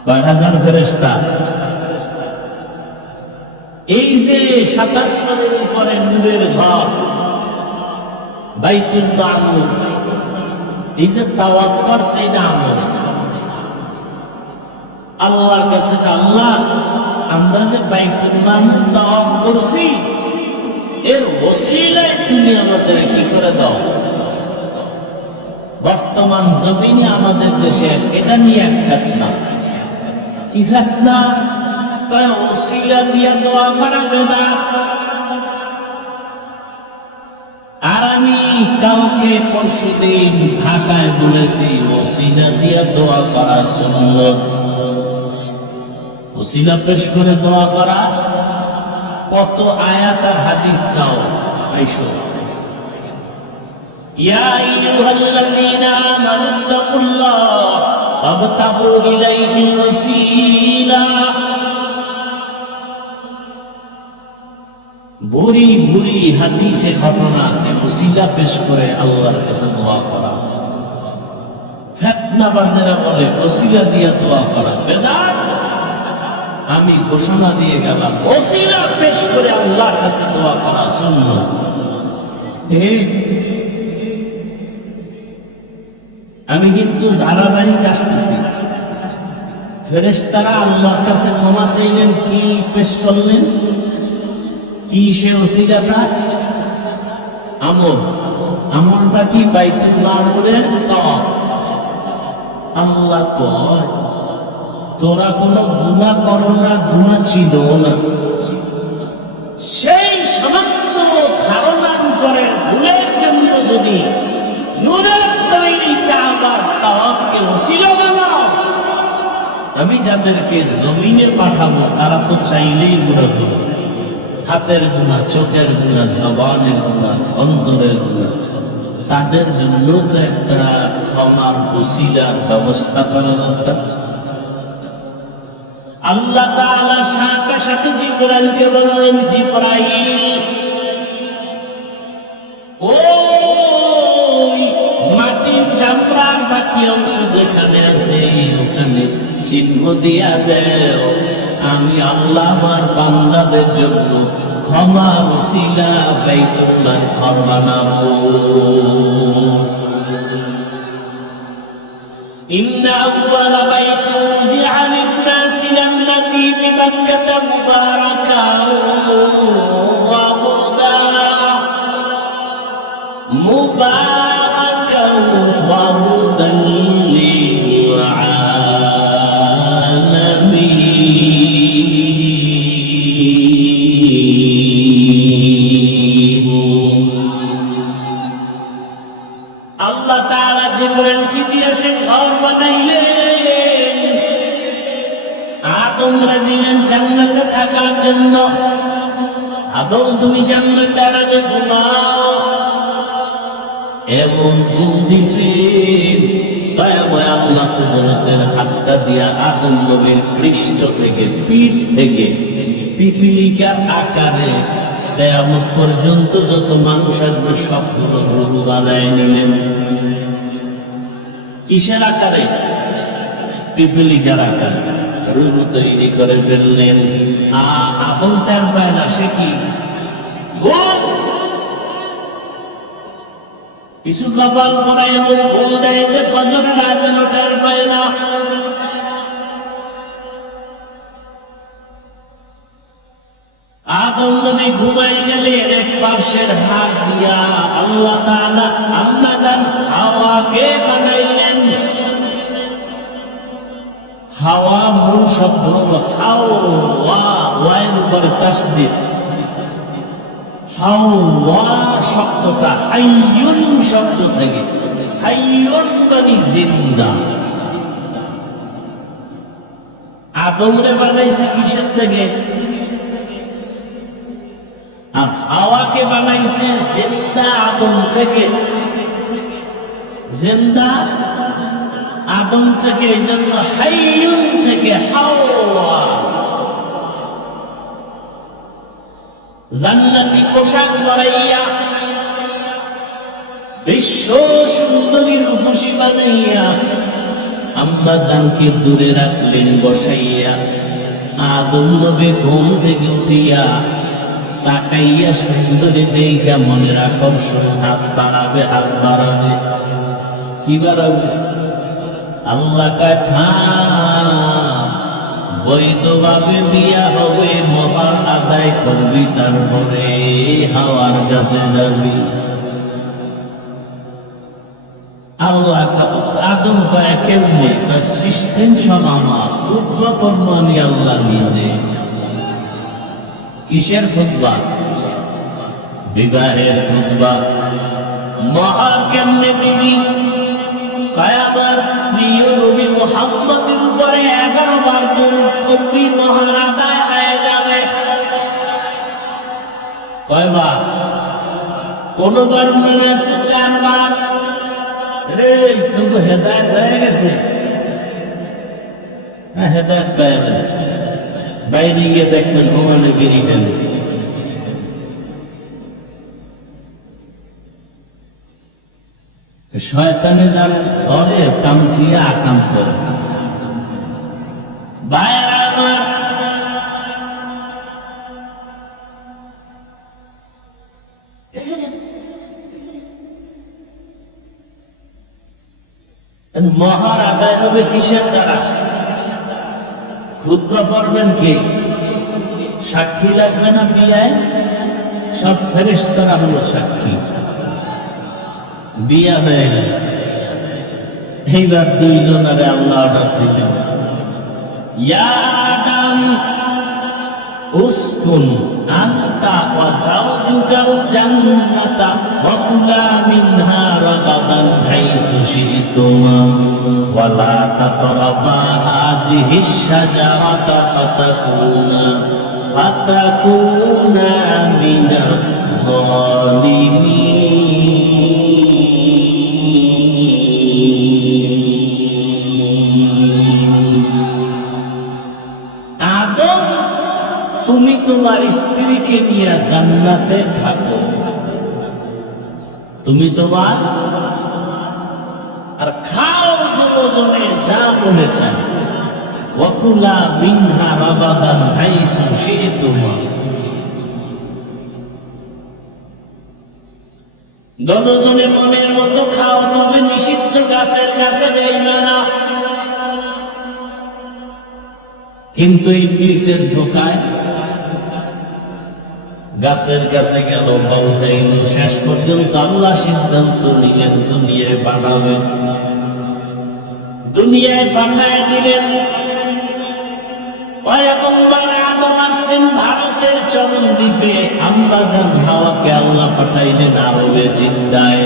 5,000 ফেরেশতা। এই যে 27 তলের উপরে নূরের ঘর বাইতুল মামুর, এই যে তাওয়াফ করছে এটা আমল। আল্লাহর কাছে, আল্লাহ আমরা যে বাইতুল মামুর তাওয়াফ করছি এর ওসিলায় তুমি আমাদের কি করে দাও। বর্তমান জমিনে আমাদের দেশে এটা নিয়ে এক ফিতনা। কি ফিতনা? কয় ওসিলা দিয়া দোয়া করা বেদাত। আর আমি কালকে পরশুদিন ঢাকায় বলেছি ওসিলা দিয়া দোয়া করা সুন্নাত। ওসিলা পেশ করে দোয়া করা। কত আয়াত আর হাদিস চাও আইসো। ইয়া আইয়ুহাল্লাযীনা আমানুত্তাকুল্লাহ ওয়াবতাগু ইলাইহিল ওয়াসিলা। বুড়ি বুড়ি হাদিসে ঘটনা আছে ওসিলা পেশ করে আল্লাহর কাছে দোয়া করা। ফিতনাবাজেরা বলে ওসিলা দিয়া দোয়া করা বেদাত। আমি ঘোষণা দিয়ে গেলাম ওসিলা পেশ করে আল্লাহর কাছে দোয়া করা সুন্নাত। আমি কিন্তু ধারাবাহিক আসতেছি। ফেরেশতারা আল্লাহর কাছে ক্ষমা চাইলেন, কি পেশ করলেন? কি সে ওসিলাটা? আমল। আমলটা কি? বাইতুল মামুরের তাওয়াফ। আল্লাহ কয় তোরা কোনো গুনাহ করো না, গুনাহ ছিল না। সেই সমস্ত ধারণার উপরে ভুলের জন্য যদি নূরের তৈরি কাবার তাওয়াফকে ওসিলা বানাও, আমি যাদেরকে জমিনে পাঠাবো তারা তো চাইলেই গুনাহ করবে। হাতের গুনাহ, চোখের গুনাহ, জবানের গুনাহ, অন্তরের গুনাহ। তাদের জন্য তো একটা ক্ষমার ওসিলার ব্যবস্থা করা দরকার। আল্লাহ তাআলা সাথে সাথে জিবরাইলকে বললেন, জিবরাইল ওই মাটির চামড়ার বাকি অংশ যেখানে আছে ওখানে চিহ্ন দিয়া দেও। আমি আল্লাহ আমার বান্দাদের জন্য ক্ষমার ওসিলা বাইতুল্লাহর ঘর বানাবো। ইন্না আউওয়ালা বাইতিন উযিআ লিন-নাসি লাল্লাযী বিবাক্কাতা মুবারাকান ওয়া হুদান ওয়া হুদান লিল-আলামিন। আল্লাহ তাআলা রাজি করেন কি দিয়ে সে ঘর বানাইলেন? আদমরা দিলেন জান্নাতে থাকার জন্য। আদম তুমি জান্নাতে আরামে ঘুমাও, এমন ঘুম দিছেন দয়াময় আল্লাহ কুদরতের হাতটা দিয়া আদম নবীর পৃষ্ঠ থেকে, পিঠ থেকে পিপিলিকার আকারে কিয়ামত পর্যন্ত যত মানুষ আসবে সবগুলো রূপ বানায় নিলেন। কিসের আকারে? পিপিলিকার আকারে রুরু তৈরি করে ফেললেন। আদম তার পায় না, সে কি কিছু কপাল পরে এমন ভুল দেয় যে ফজরের আজান ওঠার পায় না। আদম নবী ঘুমাই গেলেন, এক পার্শ্বের হাত দিয়া আল্লাহ তাআলা আম্মা জান হাওয়াকে বানাইলেন। হাওয়া মূল শব্দ হলো হাওয়া, ওয়ায়ের উপরে তাসদীদ। হাওয়া শব্দটা হাইয়ুন শব্দ থেকে, হাইয়ুন মানে জিন্দা। আদমরে বানাইছে কিসের থেকে? আর হাওয়াকে বানাইছে জিন্দা আদম থেকে। জিন্দা আদম থেকে, এই জন্য হাইয়ুন থেকে হাওয়া। জান্নাতি পোশাক পরাইয়া, বিশ্ব সুন্দরীর রূপসী বানাইয়া আম্মা জানকে দূরে রাখলেন বসাইয়া। আদম নবী ঘুম থেকে উঠিয়া তাকাইয়া সুন্দরী দেখা মনের আকর্ষণ, হাত বাড়াবে, হাত বাড়াবে। কি বাড়াবে? আল্লাহ কথা বৈধভাবে বিয়া হবে, মহার আদায় করবি, তারপরে হাওয়ার কাছে যাবি। আল্লাহ আদম কয় কেমনে? সিস্টেম সব আমার, খুতবা করবো আমি আল্লাহ নিজে। কিসের খুতবা? বিবাহের খুতবা। মহার কেমনে দিবি? কায়াবার প্রিয় নবী মুহাম্মদের উপরে 11 বার দরুদ পড়বি, মহার আদায় হয়ে যাবে। কয়বার? কোনবার মনে আছে 4 বার। এই তো হেদায়েত হয়ে গেছে, হেদায়েত পেয়ে গেছে। বাইরে গিয়ে দেখবেন ওখানে বিড়ি টানে। শয়তানে জানেন ঘরে কামথিয়ে আকাম করে। বাইরে আমার মহার আদায় হবে কিসের দ্বারা? খুতবা পড়বেন কে? সাক্ষী লাগবে না বিয়ায়? সব ফেরেশতারা হলো সাক্ষী। বিয়া হয়ে গেল, এইবার দুইজনের আল্লাহ অর্ডার দিলেন, ইয়া আদম উসকুন আনতা ওয়া যাওজুকাল জান্নাতা ওয়া কুলা মিনহা রাগাদান হাইসু শি'তুমা ওয়া লা তাকরাবা হাযিহিশ শাজারাতা ফাতাকুনা মিনাল যালিমিন। আদম, তুমি তোমার স্ত্রীকে নিয়ে জান্নাতে থাকো, তুমি তোমার আর খাও দুজনে যা মনে চায়। ওয়াকুলা মিনহা রাগাদান হাইসু শি'তুমা, দুজনে মনের মতো খাও, তবে নিষিদ্ধ গাছের কাছে যাইবে না। কিন্তু ইবলিসের ধোঁকায় গাছের কাছে গেল, ফল খাইল। শেষ পর্যন্ত আল্লাহ সিদ্ধান্ত নিলেন দুনিয়ায় পাঠাবেন। দুনিয়ায় পাঠায় দিলেন। পয়গম্বর আদম আসছেন ভারতের চরণ দ্বীপে, আম্মা জান হাওয়াকে আল্লাহ পাঠাইলেন আরবে জিন্দায়।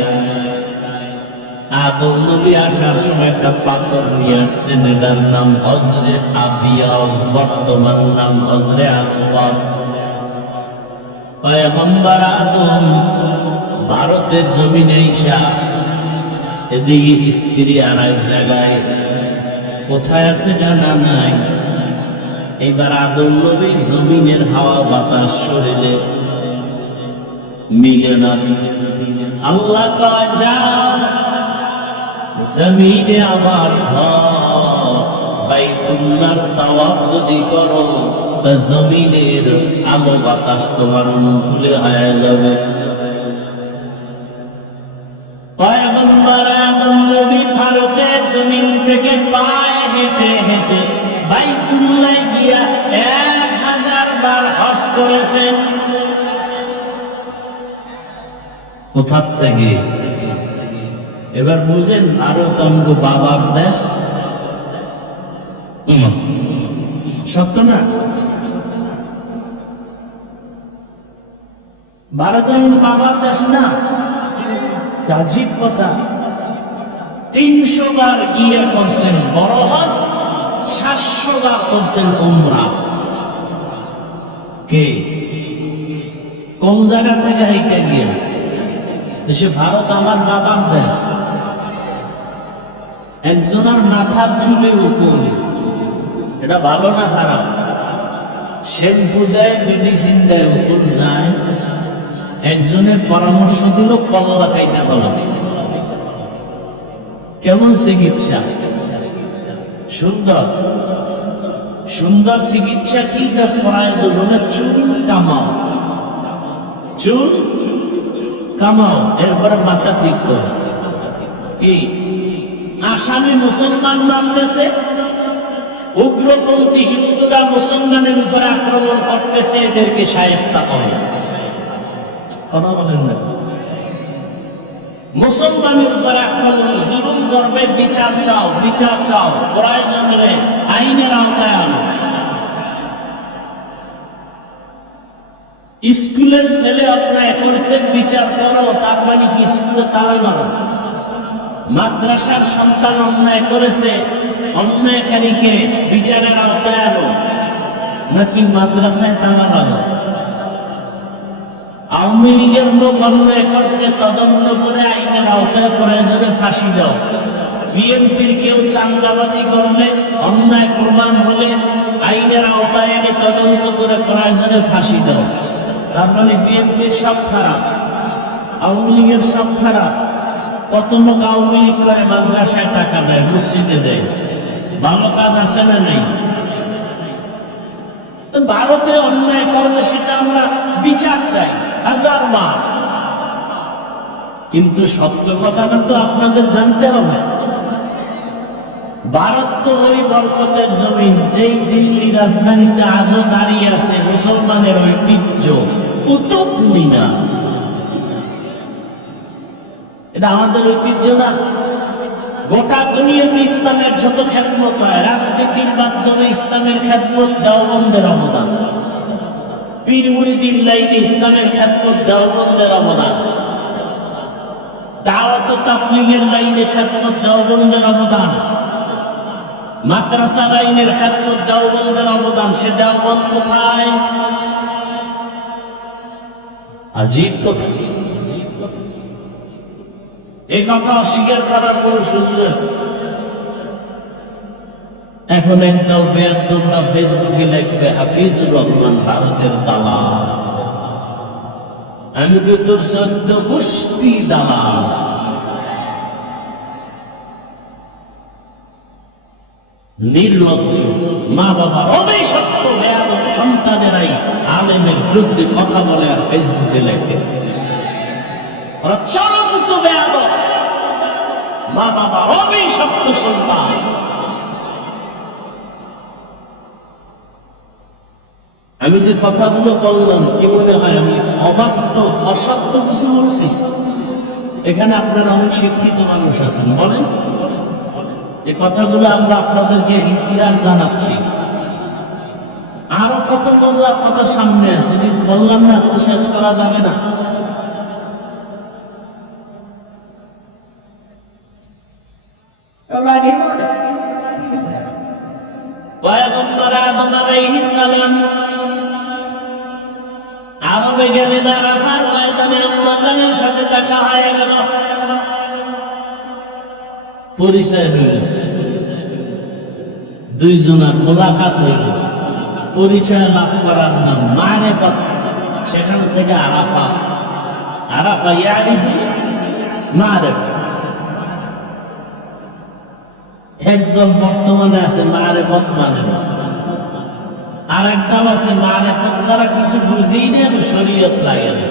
আদম নবী আসার সময় একটা পাথর নিয়ে আসছেন, এটার নাম হজরে আবিয়াজ, বর্তমান নাম হজরে আসওয়াদ। পয়গম্বর আদম ভারতের জমিনে ঈশা, এদিকে স্ত্রী আর এক জায়গায়, কোথায় আছে জানা নাই। এবার আদম নবী জমিনের হাওয়া বাতাস শরীরে মিলে না। আল্লাহ কয় যা জমিনে আমার ঘর বাইতুল্লাহর তাওয়াফ যদি করো, তা জমিনের আলো বাতাস তোমার অনুকূলে হয়ে যাবে। পয়গম্বর আদম নবী ভারতের জমিন থেকে পায়ে হেঁটে হেঁটে বাইতুল্লাহ গিয়া 1000 বার হজ করেছেন। কোথা থেকে? এবার বুঝেন, ভারত আমগো বাবার দেশ, সত্য না? ভারত আমগো বাবার দেশ না? আজীব কথা। 300 বার গিয়ে করছেন বড় হজ, 700 বার করছেন উমরা। কে কোন জায়গা থেকে হাইটা গিয়ে? দেশে ভারত আমার বাবার দেশ। একজনের মাথার চুলে উপর, এটা ভালো না খারাপ? শ্যাম্পু দেয়, মেডিসিন দেয়, উপর যায়। একজনের পরামর্শ দিল কল্লা খাইতে বলো। কেমন চিকিৎসা? সুন্দর সুন্দর চিকিৎসা। কি করায়? চুল কামাও, চুল কামাও, এরপরে মাথা ঠিক করো। কি আসামি মুসলমান মানতেছে, উগ্রপন্থী হিন্দুরা মুসলমানের উপরে আক্রমণ করতেছে, এদেরকে শায়েস্তা করে। কথা বলেন না? মুসলমানের উপরে আক্রমণ, জুলুম করবে, বিচার চাও, বিচার চাও, প্রয়োজনে আইনের আওতায় আনো। স্কুলের ছেলে অন্যায় করছে, বিচার করো, তার মানে কি স্কুলে তালা মারো? মাদ্রাসার সন্তান অন্যায় করেছে, অন্যায়কারীকে বিচারের আওতায় আনো, নাকি মাদ্রাসায় তালা মারো? আওয়ামী লীগের লোক অন্যায় করছে, তদন্ত করে আইনের আওতায় প্রয়োজনে ফাঁসি দাও। বিএনপির কেউ চাঁদাবাজি করলে, অন্যায় প্রমাণ হলে আইনের আওতায় এনে তদন্ত করে প্রয়োজনে ফাঁসি দাও। তার মানে বিএনপির সব খারাপ, আওয়ামী লীগের সব খারাপ। কত লোক আওয়ামী লীগ করে মাদ্রাসায় টাকা দেয়, মসজিদে দেয়। ভালো কাজ আছে না নাই? ভারতে অন্যায় করলে সেটা আমরা বিচার চাই, 1000 বার। কিন্তু সত্য কথাটা তো আপনাদের জানতে হবে। ভারত তো ওই বরকতের জমিন, যেই দিল্লি রাজধানীতে আজও দাঁড়িয়ে আছে মুসলমানের ঐতিহ্য, কুতুব মিনার। এটা আমাদের ঐতিহ্য না? গোটা দুনিয়াতে ইসলামের যত খেদমত হয়, রাজনীতির মাধ্যমে ইসলামের খেদমত দেওবন্দের অবদান। পীর মুরিদির লাইনে ইসলামের খেদমত দেওবন্দের অবদান। দাওয়াত ও তাবলীগের লাইনে খেদমত দেওবন্দের অবদান। মাদ্রাসা লাইনের খেদমত দেওবন্দের অবদান। সে দেওবন্দ কোথায়? আজীব কথা। এই কথা অস্বীকার করার কোন সুযোগ আছে? এখন একদল বেয়াদবরা ফেসবুকে লিখবে হাফিজুর রহমান ভারতের দালাল। আমি তো তোর 14 গোষ্ঠী দালাল। নির্লজ্জ মা বাবার অভিশপ্ত বেয়াদব সন্তানেরাই আলেমের বিরুদ্ধে কথা বলে আর ফেসবুকে লেখে। ওরা চরন্ত বেয়াদব, মা বাবার অভিশপ্ত সন্তান। আমি যে কথাগুলো বললাম, কি মনে হয় আমি অবাস্তব অসত্য কিছু বলছি? এখানে আপনারা অনেক শিক্ষিত মানুষ আছেন, বলেন। এই কথাগুলো আমরা আপনাদেরকে ইতিহাস জানাচ্ছি। আরো কত মজার কথা সামনে আছে, বললাম না, আজকে শেষ করা যাবে না। পয়গম্বর আদম আলাইহিস সালাম আরবে গেলেন, আরাফার ময়দানে আম্মাজানের সাথে দেখা হয়ে গেল, পরিচয় হইল, দুইজনের মোলাকাত হইল, পরিচয় লাভ করার নাম মারিফাত। সেখান থেকে আরাফা, আরাফা ইয়ারিফু মারিফা। একদম বর্তমানে আছে মারিফত মানে, আর একটা আছে মারিফত ছাড়া কিছু বুঝি না, শরীয়ত লাগে না।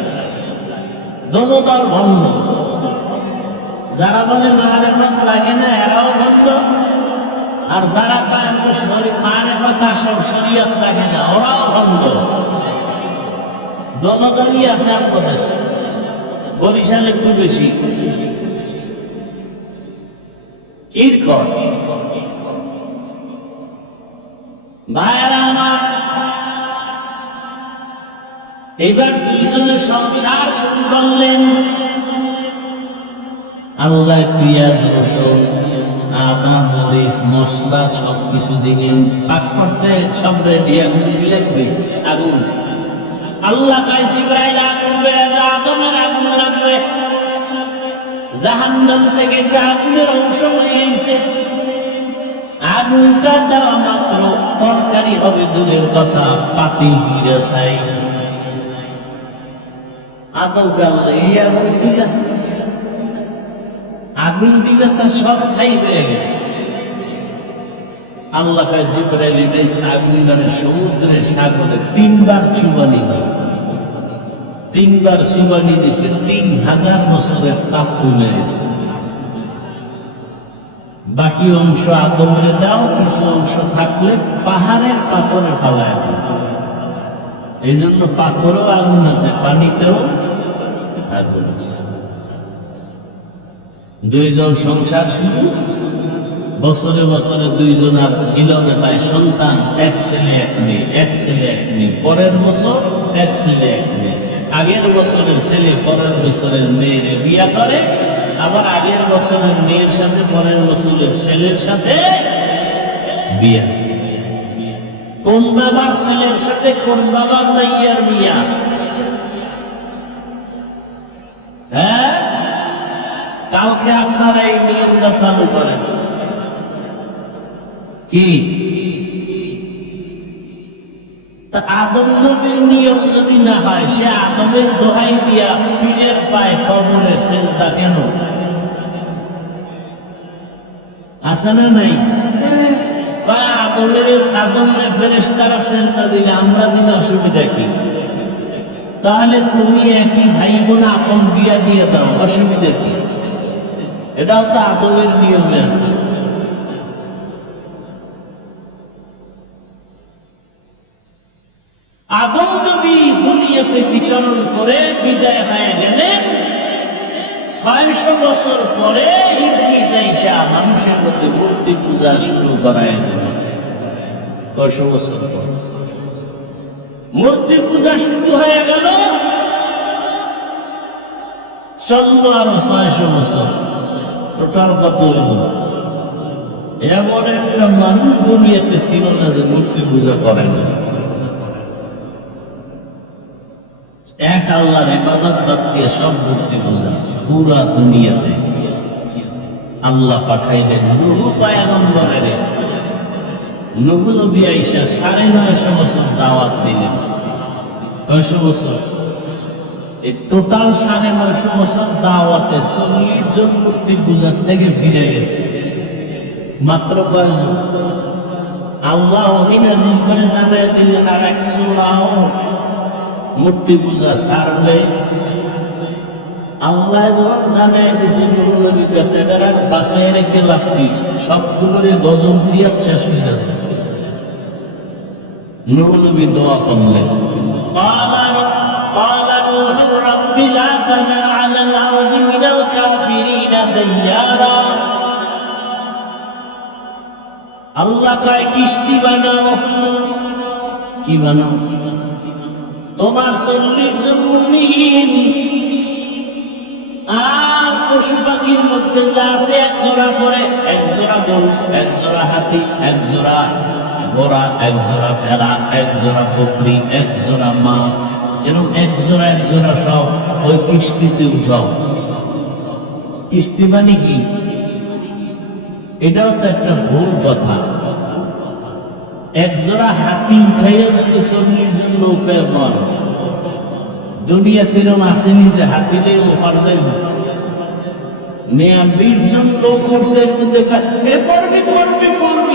দোনো দল ভণ্ড। যারা বলে মারিফত লাগে না এরাও ভণ্ড, আর যারা পায় মারিফত আসল শরীয়ত লাগে না ওরাও ভণ্ড। দোনো দলই আছে আমাদের দেশে, বরিশাল একটু বেশি। ভাইয়েরা আমার, এবার দুইজনের সংসার শুরু করলেন। আল্লাহ পেঁয়াজ রসুন আদা মরিচ মশলা সবকিছু দিলেন, পাক করতে সব রেডি। আগুন লাগবে, আগুন। আল্লাহ কাইছে ইব্রাহিম আগুন বেজা, আদমের আগুন লাগবে। জাহান্নাম থেকে আগুনের অংশ হয়েছে। আগুনটা দেওয়া মাত্র তরকারি হবে দূরের কথা, পাতিল বিড়ে চাই। আদম কাল্লা এই আগুন দিলা, আগুন দিলে তার সব ছাই হয়ে গেছে। আল্লাহ কাছে ইব্রাহিম আগুন দ্বারা সমুদ্রে সাগরে তিনবার চুবানি দিল, তিনবার চুবানি দিছে। 3000 বছরের তাপ কমে গেছে। বাকি অংশ আদমকে দাও, কিছু অংশ থাকলে পাহাড়ের পাথরে ফালায় দাও। এই জন্য পাথরও আগুন আছে, পানিতেও আগুন আছে। দুইজন সংসার শুরু, বছরে বছরে দুইজন আর মিলনে পায় সন্তান, এক ছেলে এক মেয়ে, এক ছেলে এক মেয়ে। পরের বছর এক ছেলে এক মেয়ে। আগের বছরের ছেলে পরের বছরের মেয়ের বিয়া করে, আবার আগের বছরের মেয়ের সাথে পরের বছরের ছেলের সাথে বিয়া। কোন বাবার ছেলের সাথে কোন বাবার মাইয়ার বিয়া? হ্যাঁ, কালকে আপনারা এই নিয়মটা চালু করেন। কি আদম নবীর নিয়ম যদি না হয়, সে আদমের দোহাই দিয়া পীরের পায় কবরে সেজদা কেন? আছে না নাই? আদমের ফেরেশতারা সেজদা দিলে আমরা দিলে অসুবিধা কি? তাহলে তুমি একই ভাই বোন আপন বিয়া দিয়ে দাও, অসুবিধা কি? এটাও তো আদমের নিয়মে আছে। আদম নবী দুনিয়াতে বিচরণ করে বিদায় হয়ে গেলেন। 600 বছর পরে ইবলিস আইসা মানুষের মধ্যে মূর্তি পূজা শুরু করায় দিল। 600 বছর পর মূর্তি পূজা শুরু হয়ে গেল। চলল আরো 600 বছর, টোটাল কত হইল? এমন একটা মানুষ দুনিয়াতে ছিল না যে মূর্তি পূজা করে না। এক আল্লাহর ইবাদত বাদ দিয়ে সব মূর্তি পূজা পুরা দুনিয়াতে। আল্লাহ পাঠাইলেন নূহ পয়গম্বরের। নূহ নবী আইসা 950 বছর দাওয়াত দিলেন। 900 বছর, এই টোটাল 950 বছর দাওয়াতে 40 জন মূর্তি পূজার থেকে ফিরে গেছে। মাত্র কয়জন? আল্লাহ ওহী নাযিল করে জানায় দিলেন, আর 100 মূর্তি পূজা ছাড়লে আল্লাহ যখন জানাই দিছে নূহ নবী কথাটা বাসায় রেখে লাভ কি? সবগুলোরে গজব দিয়া শেষ হয়ে গেছে। নূহ নবী দোয়া করলেন, قال نوح رب لا تذر على الأرض من الكافرين ديارا। আল্লাহ কয় কিস্তি বানাও। কি বানাও? তোমার 40 জন মুমিন আর পশু পাখির মধ্যে যা আছে এক জোড়া করে, এক জোড়া গরু, এক জোড়া হাতি, এক জোড়া ঘোড়া, এক জোড়া ভেড়া, এক জোড়া বকরি, এক জোড়া মাছ, এরকম এক জোড়া সব ওই কিস্তিতে উঠাও। কিস্তি মানে কি? এটা হচ্ছে একটা ভুল কথা। এক জোড়া হাতি উঠাইয়া যদি 40 জন নৌকায় বল, দুনিয়াতে এরকম আসেনি যে হাতিলে ওপার যাইব। 20 জন লোক করছে, এর মধ্যে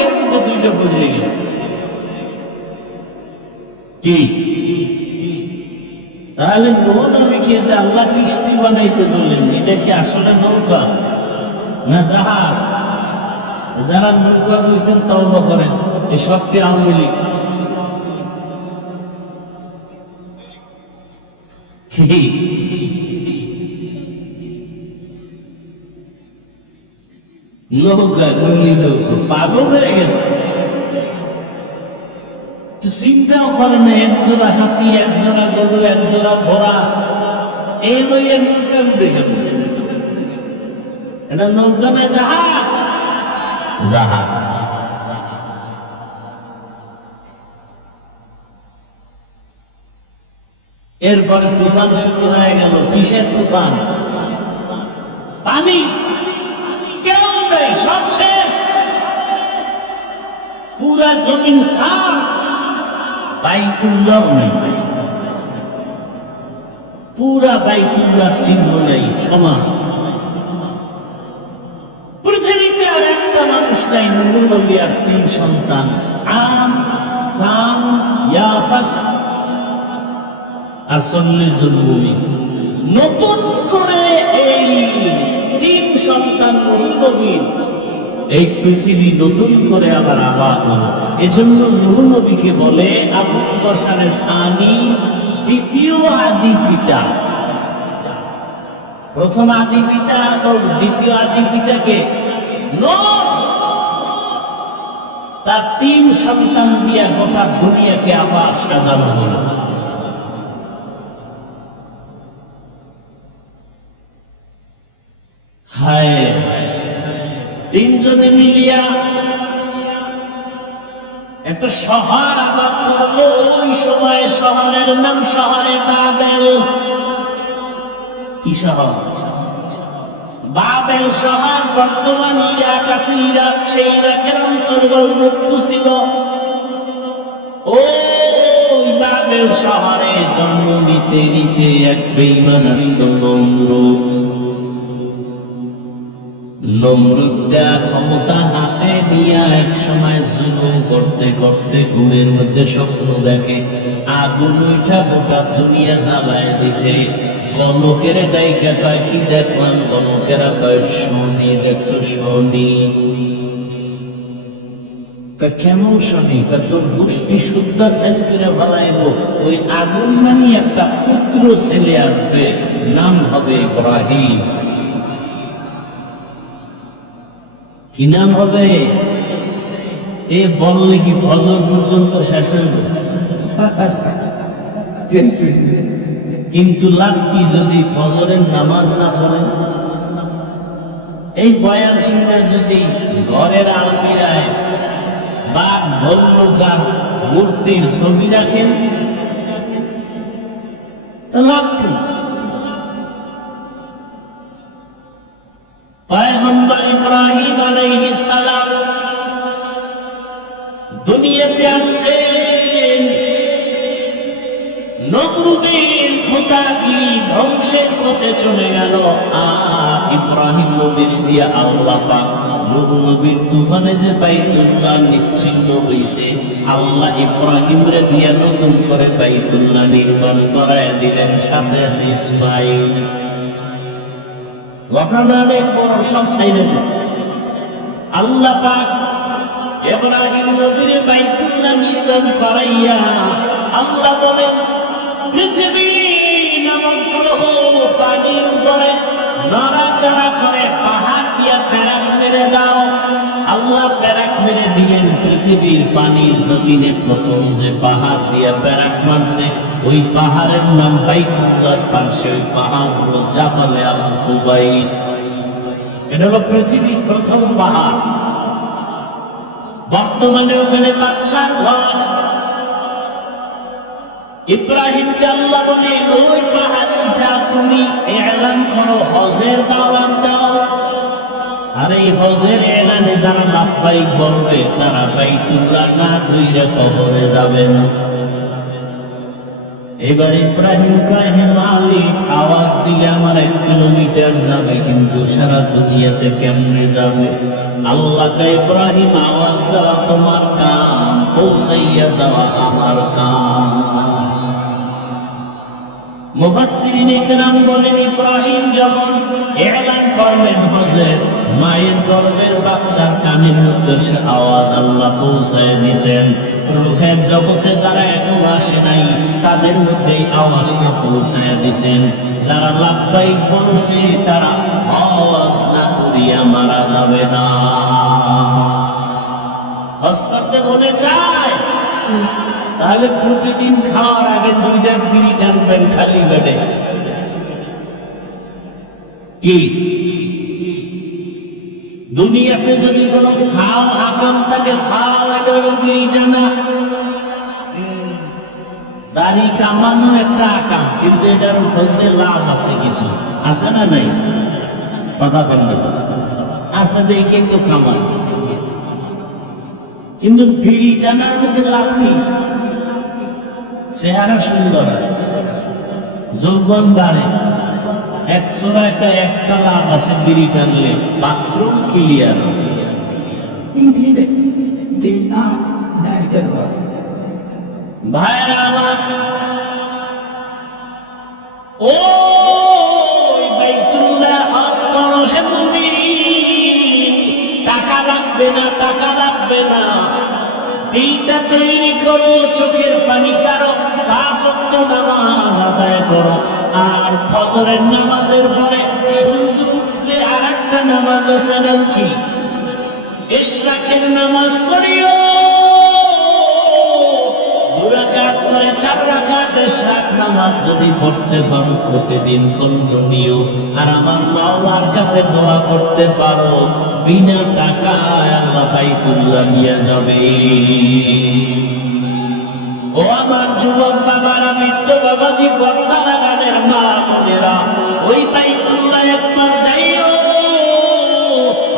এর মধ্যে 2টা পড়ে গেছে। কি তাহলে নবীকে যে আল্লাহ কিস্তি বানাইতে বললেন, এটা কি আসলে নৌকা না জাহাজ? যারা নৌকা বলছেন তওবা করেন, এই সবটি আওয়ামী লীগ। নৌকা নলি নৌকা পাগল হয়ে গেছে। চিন্তাও করে না, এক জোড়া হাতি, এক জোড়া গরু, এক জোড়া ঘোড়া, এই লইয়া নৌকা দেখে এটা নৌকা না জাহাজ? জাহাজ। এরপরে তুফান শুরু হয়ে গেল। কিসের তুফান? পানি, কেউ নেই, সব শেষ, পুরা জমিন সাফ, বাইতুল্লাহ নেই, পুরা বাইতুল্লাহ চিহ্ন নেই, সমান। পৃথিবীতে আর একটা মানুষ নাই, নূহ নবী আর 3 সন্তান, আম, সাম, ইয়াফাস আর 40 জন মুমিন। নতুন করে এই 3 সন্তান নবীর এই পৃথিবী নতুন করে আবার আবাদ হলো। এজন্য নূহ নবীকে বলে আবুল বশারে সানি, দ্বিতীয় আদি পিতা। প্রথম আদি পিতা এবং দ্বিতীয় আদি পিতাকে নূহ, তার 3 সন্তান দিয়া গোটা দুনিয়াকে আবার সাজানো হলো। হায়, 3 জনে মিলিয়া একটা শহর আবাদ করলো। ওই সময় শহরের নাম শহরে বাবেল। কি শহর? বাবেল শহর। বর্তমান ইরাক আছে, ইরাক, সেই ইরাকের অন্তর্ভুক্ত ছিল। ওই বাবেল শহরে জন্ম নিতে নিতে এক বেঈমান আসলো, নমরুদ। নমরুদ দেয়া ক্ষমতা হাতে নিয়ে এক সময় জুলুম করতে করতে ঘুমের মধ্যে স্বপ্ন দেখে আগুন উঠা গোটা দুনিয়া জ্বালায় দিছে। গণকের ডাইকা কয়, কি দেখলাম? গণকেরা কয়, শনি। দেখছো শনি? কেমন শনি? তোর গোষ্ঠী শুদ্ধ শেষ করে ফেলাইব। ওই আগুন মানে একটা পুত্র ছেলে আসবে, নাম হবে ইব্রাহিম। কি নাম হবে? এ বললে কি ফজর পর্যন্ত শেষ হইব? কিন্তু লাগবি যদি ফজরের নামাজ না পড়ে। এই বয়ান শুনে যদি ঘরের আলমিরায় বাঘ, ভল্লুকার মূর্তির ছবি রাখেন, তা লাভ কি? পয়গম্বর ইব্রাহিম আলাইহিস সালাম দুনিয়াতে আসছেন, নমরুদের খোদাগিরি ধ্বংসের পথে চলে গেল। আর ইব্রাহিম নবীর দিয়া আল্লাহ পাক নূহ নবীর তুফানে যে বাইতুল্লাহ নিচ্ছিন্ন হইছে, আল্লাহ ইব্রাহিমরে দিয়া নতুন করে বাইতুল্লাহ নির্মাণ করায় দিলেন। সাথে আছে ইসমাইল। ঘটনা অনেক বড়, সব সাইডে আল্লাহ পাক ইব্রাহিম নবীর বাইতুল্লাহ নির্মাণ করাইয়া আল্লাহ বলেন, পৃথিবী নামক গ্রহ পানির উপরে নড়াচড়া করে পাহাড় দিয়া প্যারাক মেরে দাও। আল্লাহ প্যারাক মেরে দিলেন। পৃথিবীর পানির জমিনে প্রথম যে পাহাড় দিয়া প্যারাক মারছে, ওই পাহাড়ের নাম বাইতুল্লাহর পাশে ওই পাহাড় হলো জাবালে আবু কুবাইস। এটা হলো পৃথিবীর প্রথম পাহাড়। বর্তমানে ওখানে বাদশার ঘর। ইব্রাহিমকে আল্লাহ বলে, ওই পাহাড় উঠা তুমি এলান করো, হজের দাওয়াত দাও। আর এই হজের এলানে যারা লাব্বাইক বলবে তারা বাইতুল্লাহ না ধুইরা কবরে যাবে না। এবার ইব্রাহিম কয়, হে মালিক, আওয়াজ দিলে আমার 1 কিলোমিটার যাবে, কিন্তু সারা দুনিয়াতে কেমনে যাবে? আল্লাহ কয়, ইব্রাহিম, আওয়াজ দেওয়া তোমার কাম, পৌঁছাইয়া দেওয়া আমার কাম। মুফাসসিরিনে কেরাম বলেন, ইব্রাহিম যখন এলান করলেন হজের, মায়ের গর্ভের বাচ্চার কানের মধ্যে সে আওয়াজ আল্লাহ পৌঁছায় দিয়েছেন। রূহের জগতে যারা এখন আসে নাই তাদের মধ্যে আওয়াজটা পৌঁছায় দিয়েছেন। যারা লাব্বাইক বলছে তারা হজ না করিয়া মারা যাবে না। হজ করতে মনে চায়, তাহলে প্রতিদিন খাওয়ার আগে 2টা বিড়ি টানবেন খালি পেটে। কি দুনিয়াতে যদি কোনো ফাও আকাম থাকে, ফাও এটা হলো বিড়ি টানা। দাড়ি কামানো একটা আকাম, কিন্তু এটার মধ্যে লাভ আছে, কিছু আছে না নাই? কথা বলবে আছে দেখে তো কামাই, কিন্তু বিড়ি টানার মধ্যে লাভ কি? চেহারা সুন্দর আছে, যৌবন বাড়ে, 100 লাভ আছে বিড়ি টানলে, বাথরুম ক্লিয়ার। ভাইরা আমার, ও বাইতুল্লাহ হজ করো হে মুমিন, টাকা লাগবে না, টাকা লাগবে না। দিনটা তৈরি করো, চোখের পানি ছাড়ো, 5 ওয়াক্ত নামাজ আদায় করো। আর ফজরের নামাজের পরে সূর্য উঠলে আরেকটা নামাজ আছে, নাম কি? ইশরাকের নামাজ পড়িও। 2 রাকাত করে 4 রাকাত ইশরাক নামাজ যদি পড়তে পারো প্রতিদিন কল্পনীয়। আর আমার মাওলার কাছে দোয়া করতে পারো, বিনা টাকায় আল্লাহ বাইতুল্লাহ নিয়ে যাবে। ও আমার যুবক বাবারা, বৃদ্ধ বাবাজি, বর্তারা, গানের মা বোনেরা, ওই বাইতুল্লাহ একবার যাইও।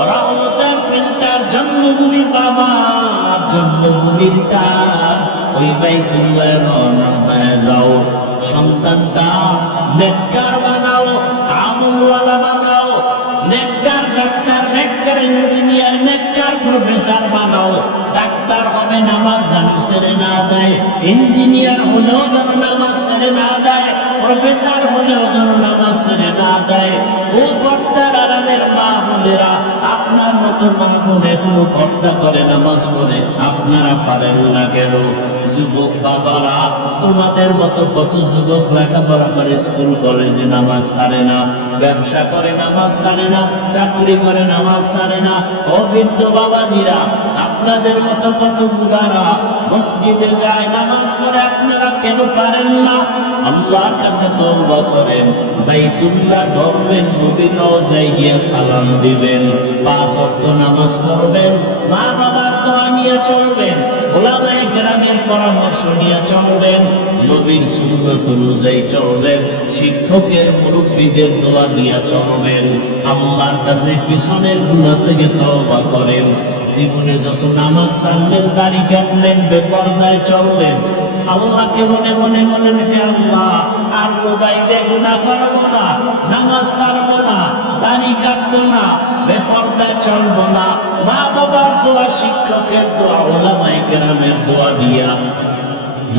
রহমতের সেন্টার, জন্মভূমি বাবার জন্মভূমির টান, ওই বাইতুল্লাহ রওনা হয়ে যাও। সন্তানটা নেককার বানাও, আমলওয়ালা বানাও, নেককার ডাক্তার, নেককার ইঞ্জিনিয়ার, নেককার প্রফেসর বানাও। ডাক্তার হবে, নামাজ যেন ছেড়ে না দেয়, ইঞ্জিনিয়ার হলেও যেন নামাজ ছেড়ে না দেয়, প্রফেসর হলেও যেন নামাজ ছেড়ে না দেয়। ও পর্দার আড়ালের মা বোনেরা, আপনার মতো মা বোন এখনো পর্দা করে নামাজ পড়ে, আপনারা পারেন না কেন? যুবক বাবারা, তোমাদের মতো কত যুবক লেখাপড়া করে, স্কুল কলেজে নামাজ ছাড়ে না, ব্যবসা করে নামাজ ছাড়ে না, চাকরি করে নামাজ ছাড়ে না। ও বৃদ্ধ বাবাজিরা, আপনাদের মতো কত বুড়ারা মসজিদে যায়, নামাজ পড়ে, আপনারা কেন পারেন না? আল্লাহর কাছে তওবা করেন, বাইতুল্লাহ ধরবেন, নবীর রওজায় গিয়ে সালাম দিবেন, 5 ওয়াক্ত নামাজ পড়বেন, মা বাবার দোয়া নিয়ে চলবেন, ওলামায়ে কেরামের পরামর্শ নিয়ে চলবেন, নবীর সুন্নাত অনুযায়ী চলবেন, শিক্ষকের মুরব্বীদের দোয়া নিয়ে চলবেন। আল্লাহর কাছে পিছনের গুনাহ থেকে তওবা করেন। জীবনে যত নামাজ ছাড়লেন, দাড়ি কাটলেন, বেপরদায় চললেন, আল্লাহকে মনে মনে বলেন, হে আল্লাহ, আর মোবাইলে গুনাহ করবো না, নামাজ ছাড়বো না, দাড়ি কাটবো না, বেপরদায় চলবো না। মা বাবার দোয়া, শিক্ষকের দোয়া, ওলামায়ে কেরামের দোয়া দিয়া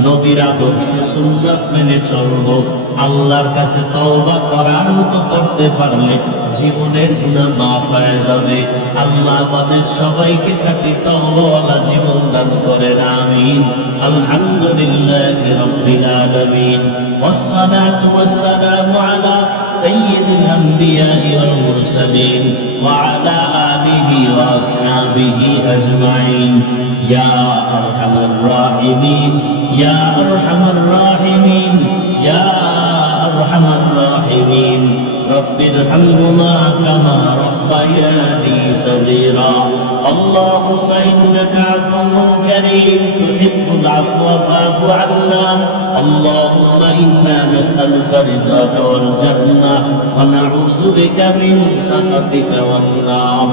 নবীর আদর্শ সুন্নাত মেনে চলবো। আল্লাহর কাছে তওবা করার মতো করতে পারলে জীবনের গুনাহ মাফ হয়ে যাবে। আল্লাহ আমাদের সবাইকে খাঁটি তওবাওয়ালা জীবন দান করেন, আমিন। আলহামদুলিল্লাহি রাব্বিল আলামিন, ওয়াসসালাতু ওয়াসসালামু আলা সাইয়্যিদিল আমবিয়াই ওয়াল মুরসালিন ওয়া আলা আলিহি ওয়া আসহাবিহি আজমাইন। ইয়া আরহামার রাহিমিন, ইয়া আরহামার রাহিমিন, ইয়া আরহামার রাহিমিন। رب ارحمهما كما ربياني صغيرا اللهم إنك عفو كريم تحب العفو فاعف عنا اللهم إنا نسألك رضاك والجنة ونعوذ بك من سخطك والنار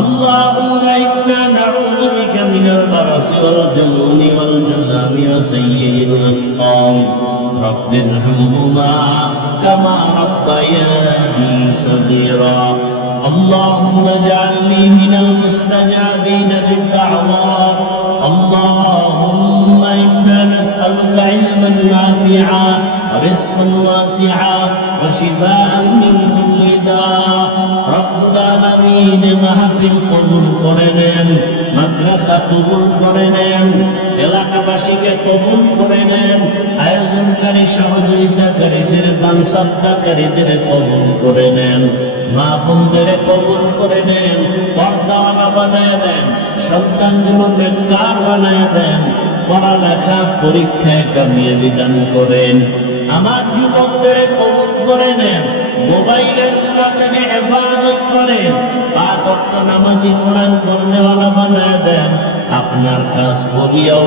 اللهم إنا نعوذ بك من البرص والجنون والجذام وسيء الأسقام رب ارحمهما كما ربياني صغيرا اللهم اجعلني من المستجابين للدعوات اللهم إنا نسألك علما نافعا ورزقا واسعا وشفاء من كل داء رب العالمين মাহফিল কবুল করে নেন মাদ্রাসা কবুল করে নেন এলাকাবাসীকে কবুল করে নেন আয়োজনকারী সহযোগিতাকারীদের দান সদকাকারীদের কবুল করে নেন মা বোনদের কবুল করে নেন পর্দাওয়ালা বানায় দেন সন্তানগুলো নেককার বানায় দেন পড়ালেখা পরীক্ষায় কামিয়াবি দান করেন আমার যুবকদের কবুল করে নেন মোবাইলের গুনাহ থেকে হেফাজত করেন 5 ওয়াক্ত নামাজি কোরআন পড়নেওয়ালা বানায় দেন আপনার খাস বলিয়াও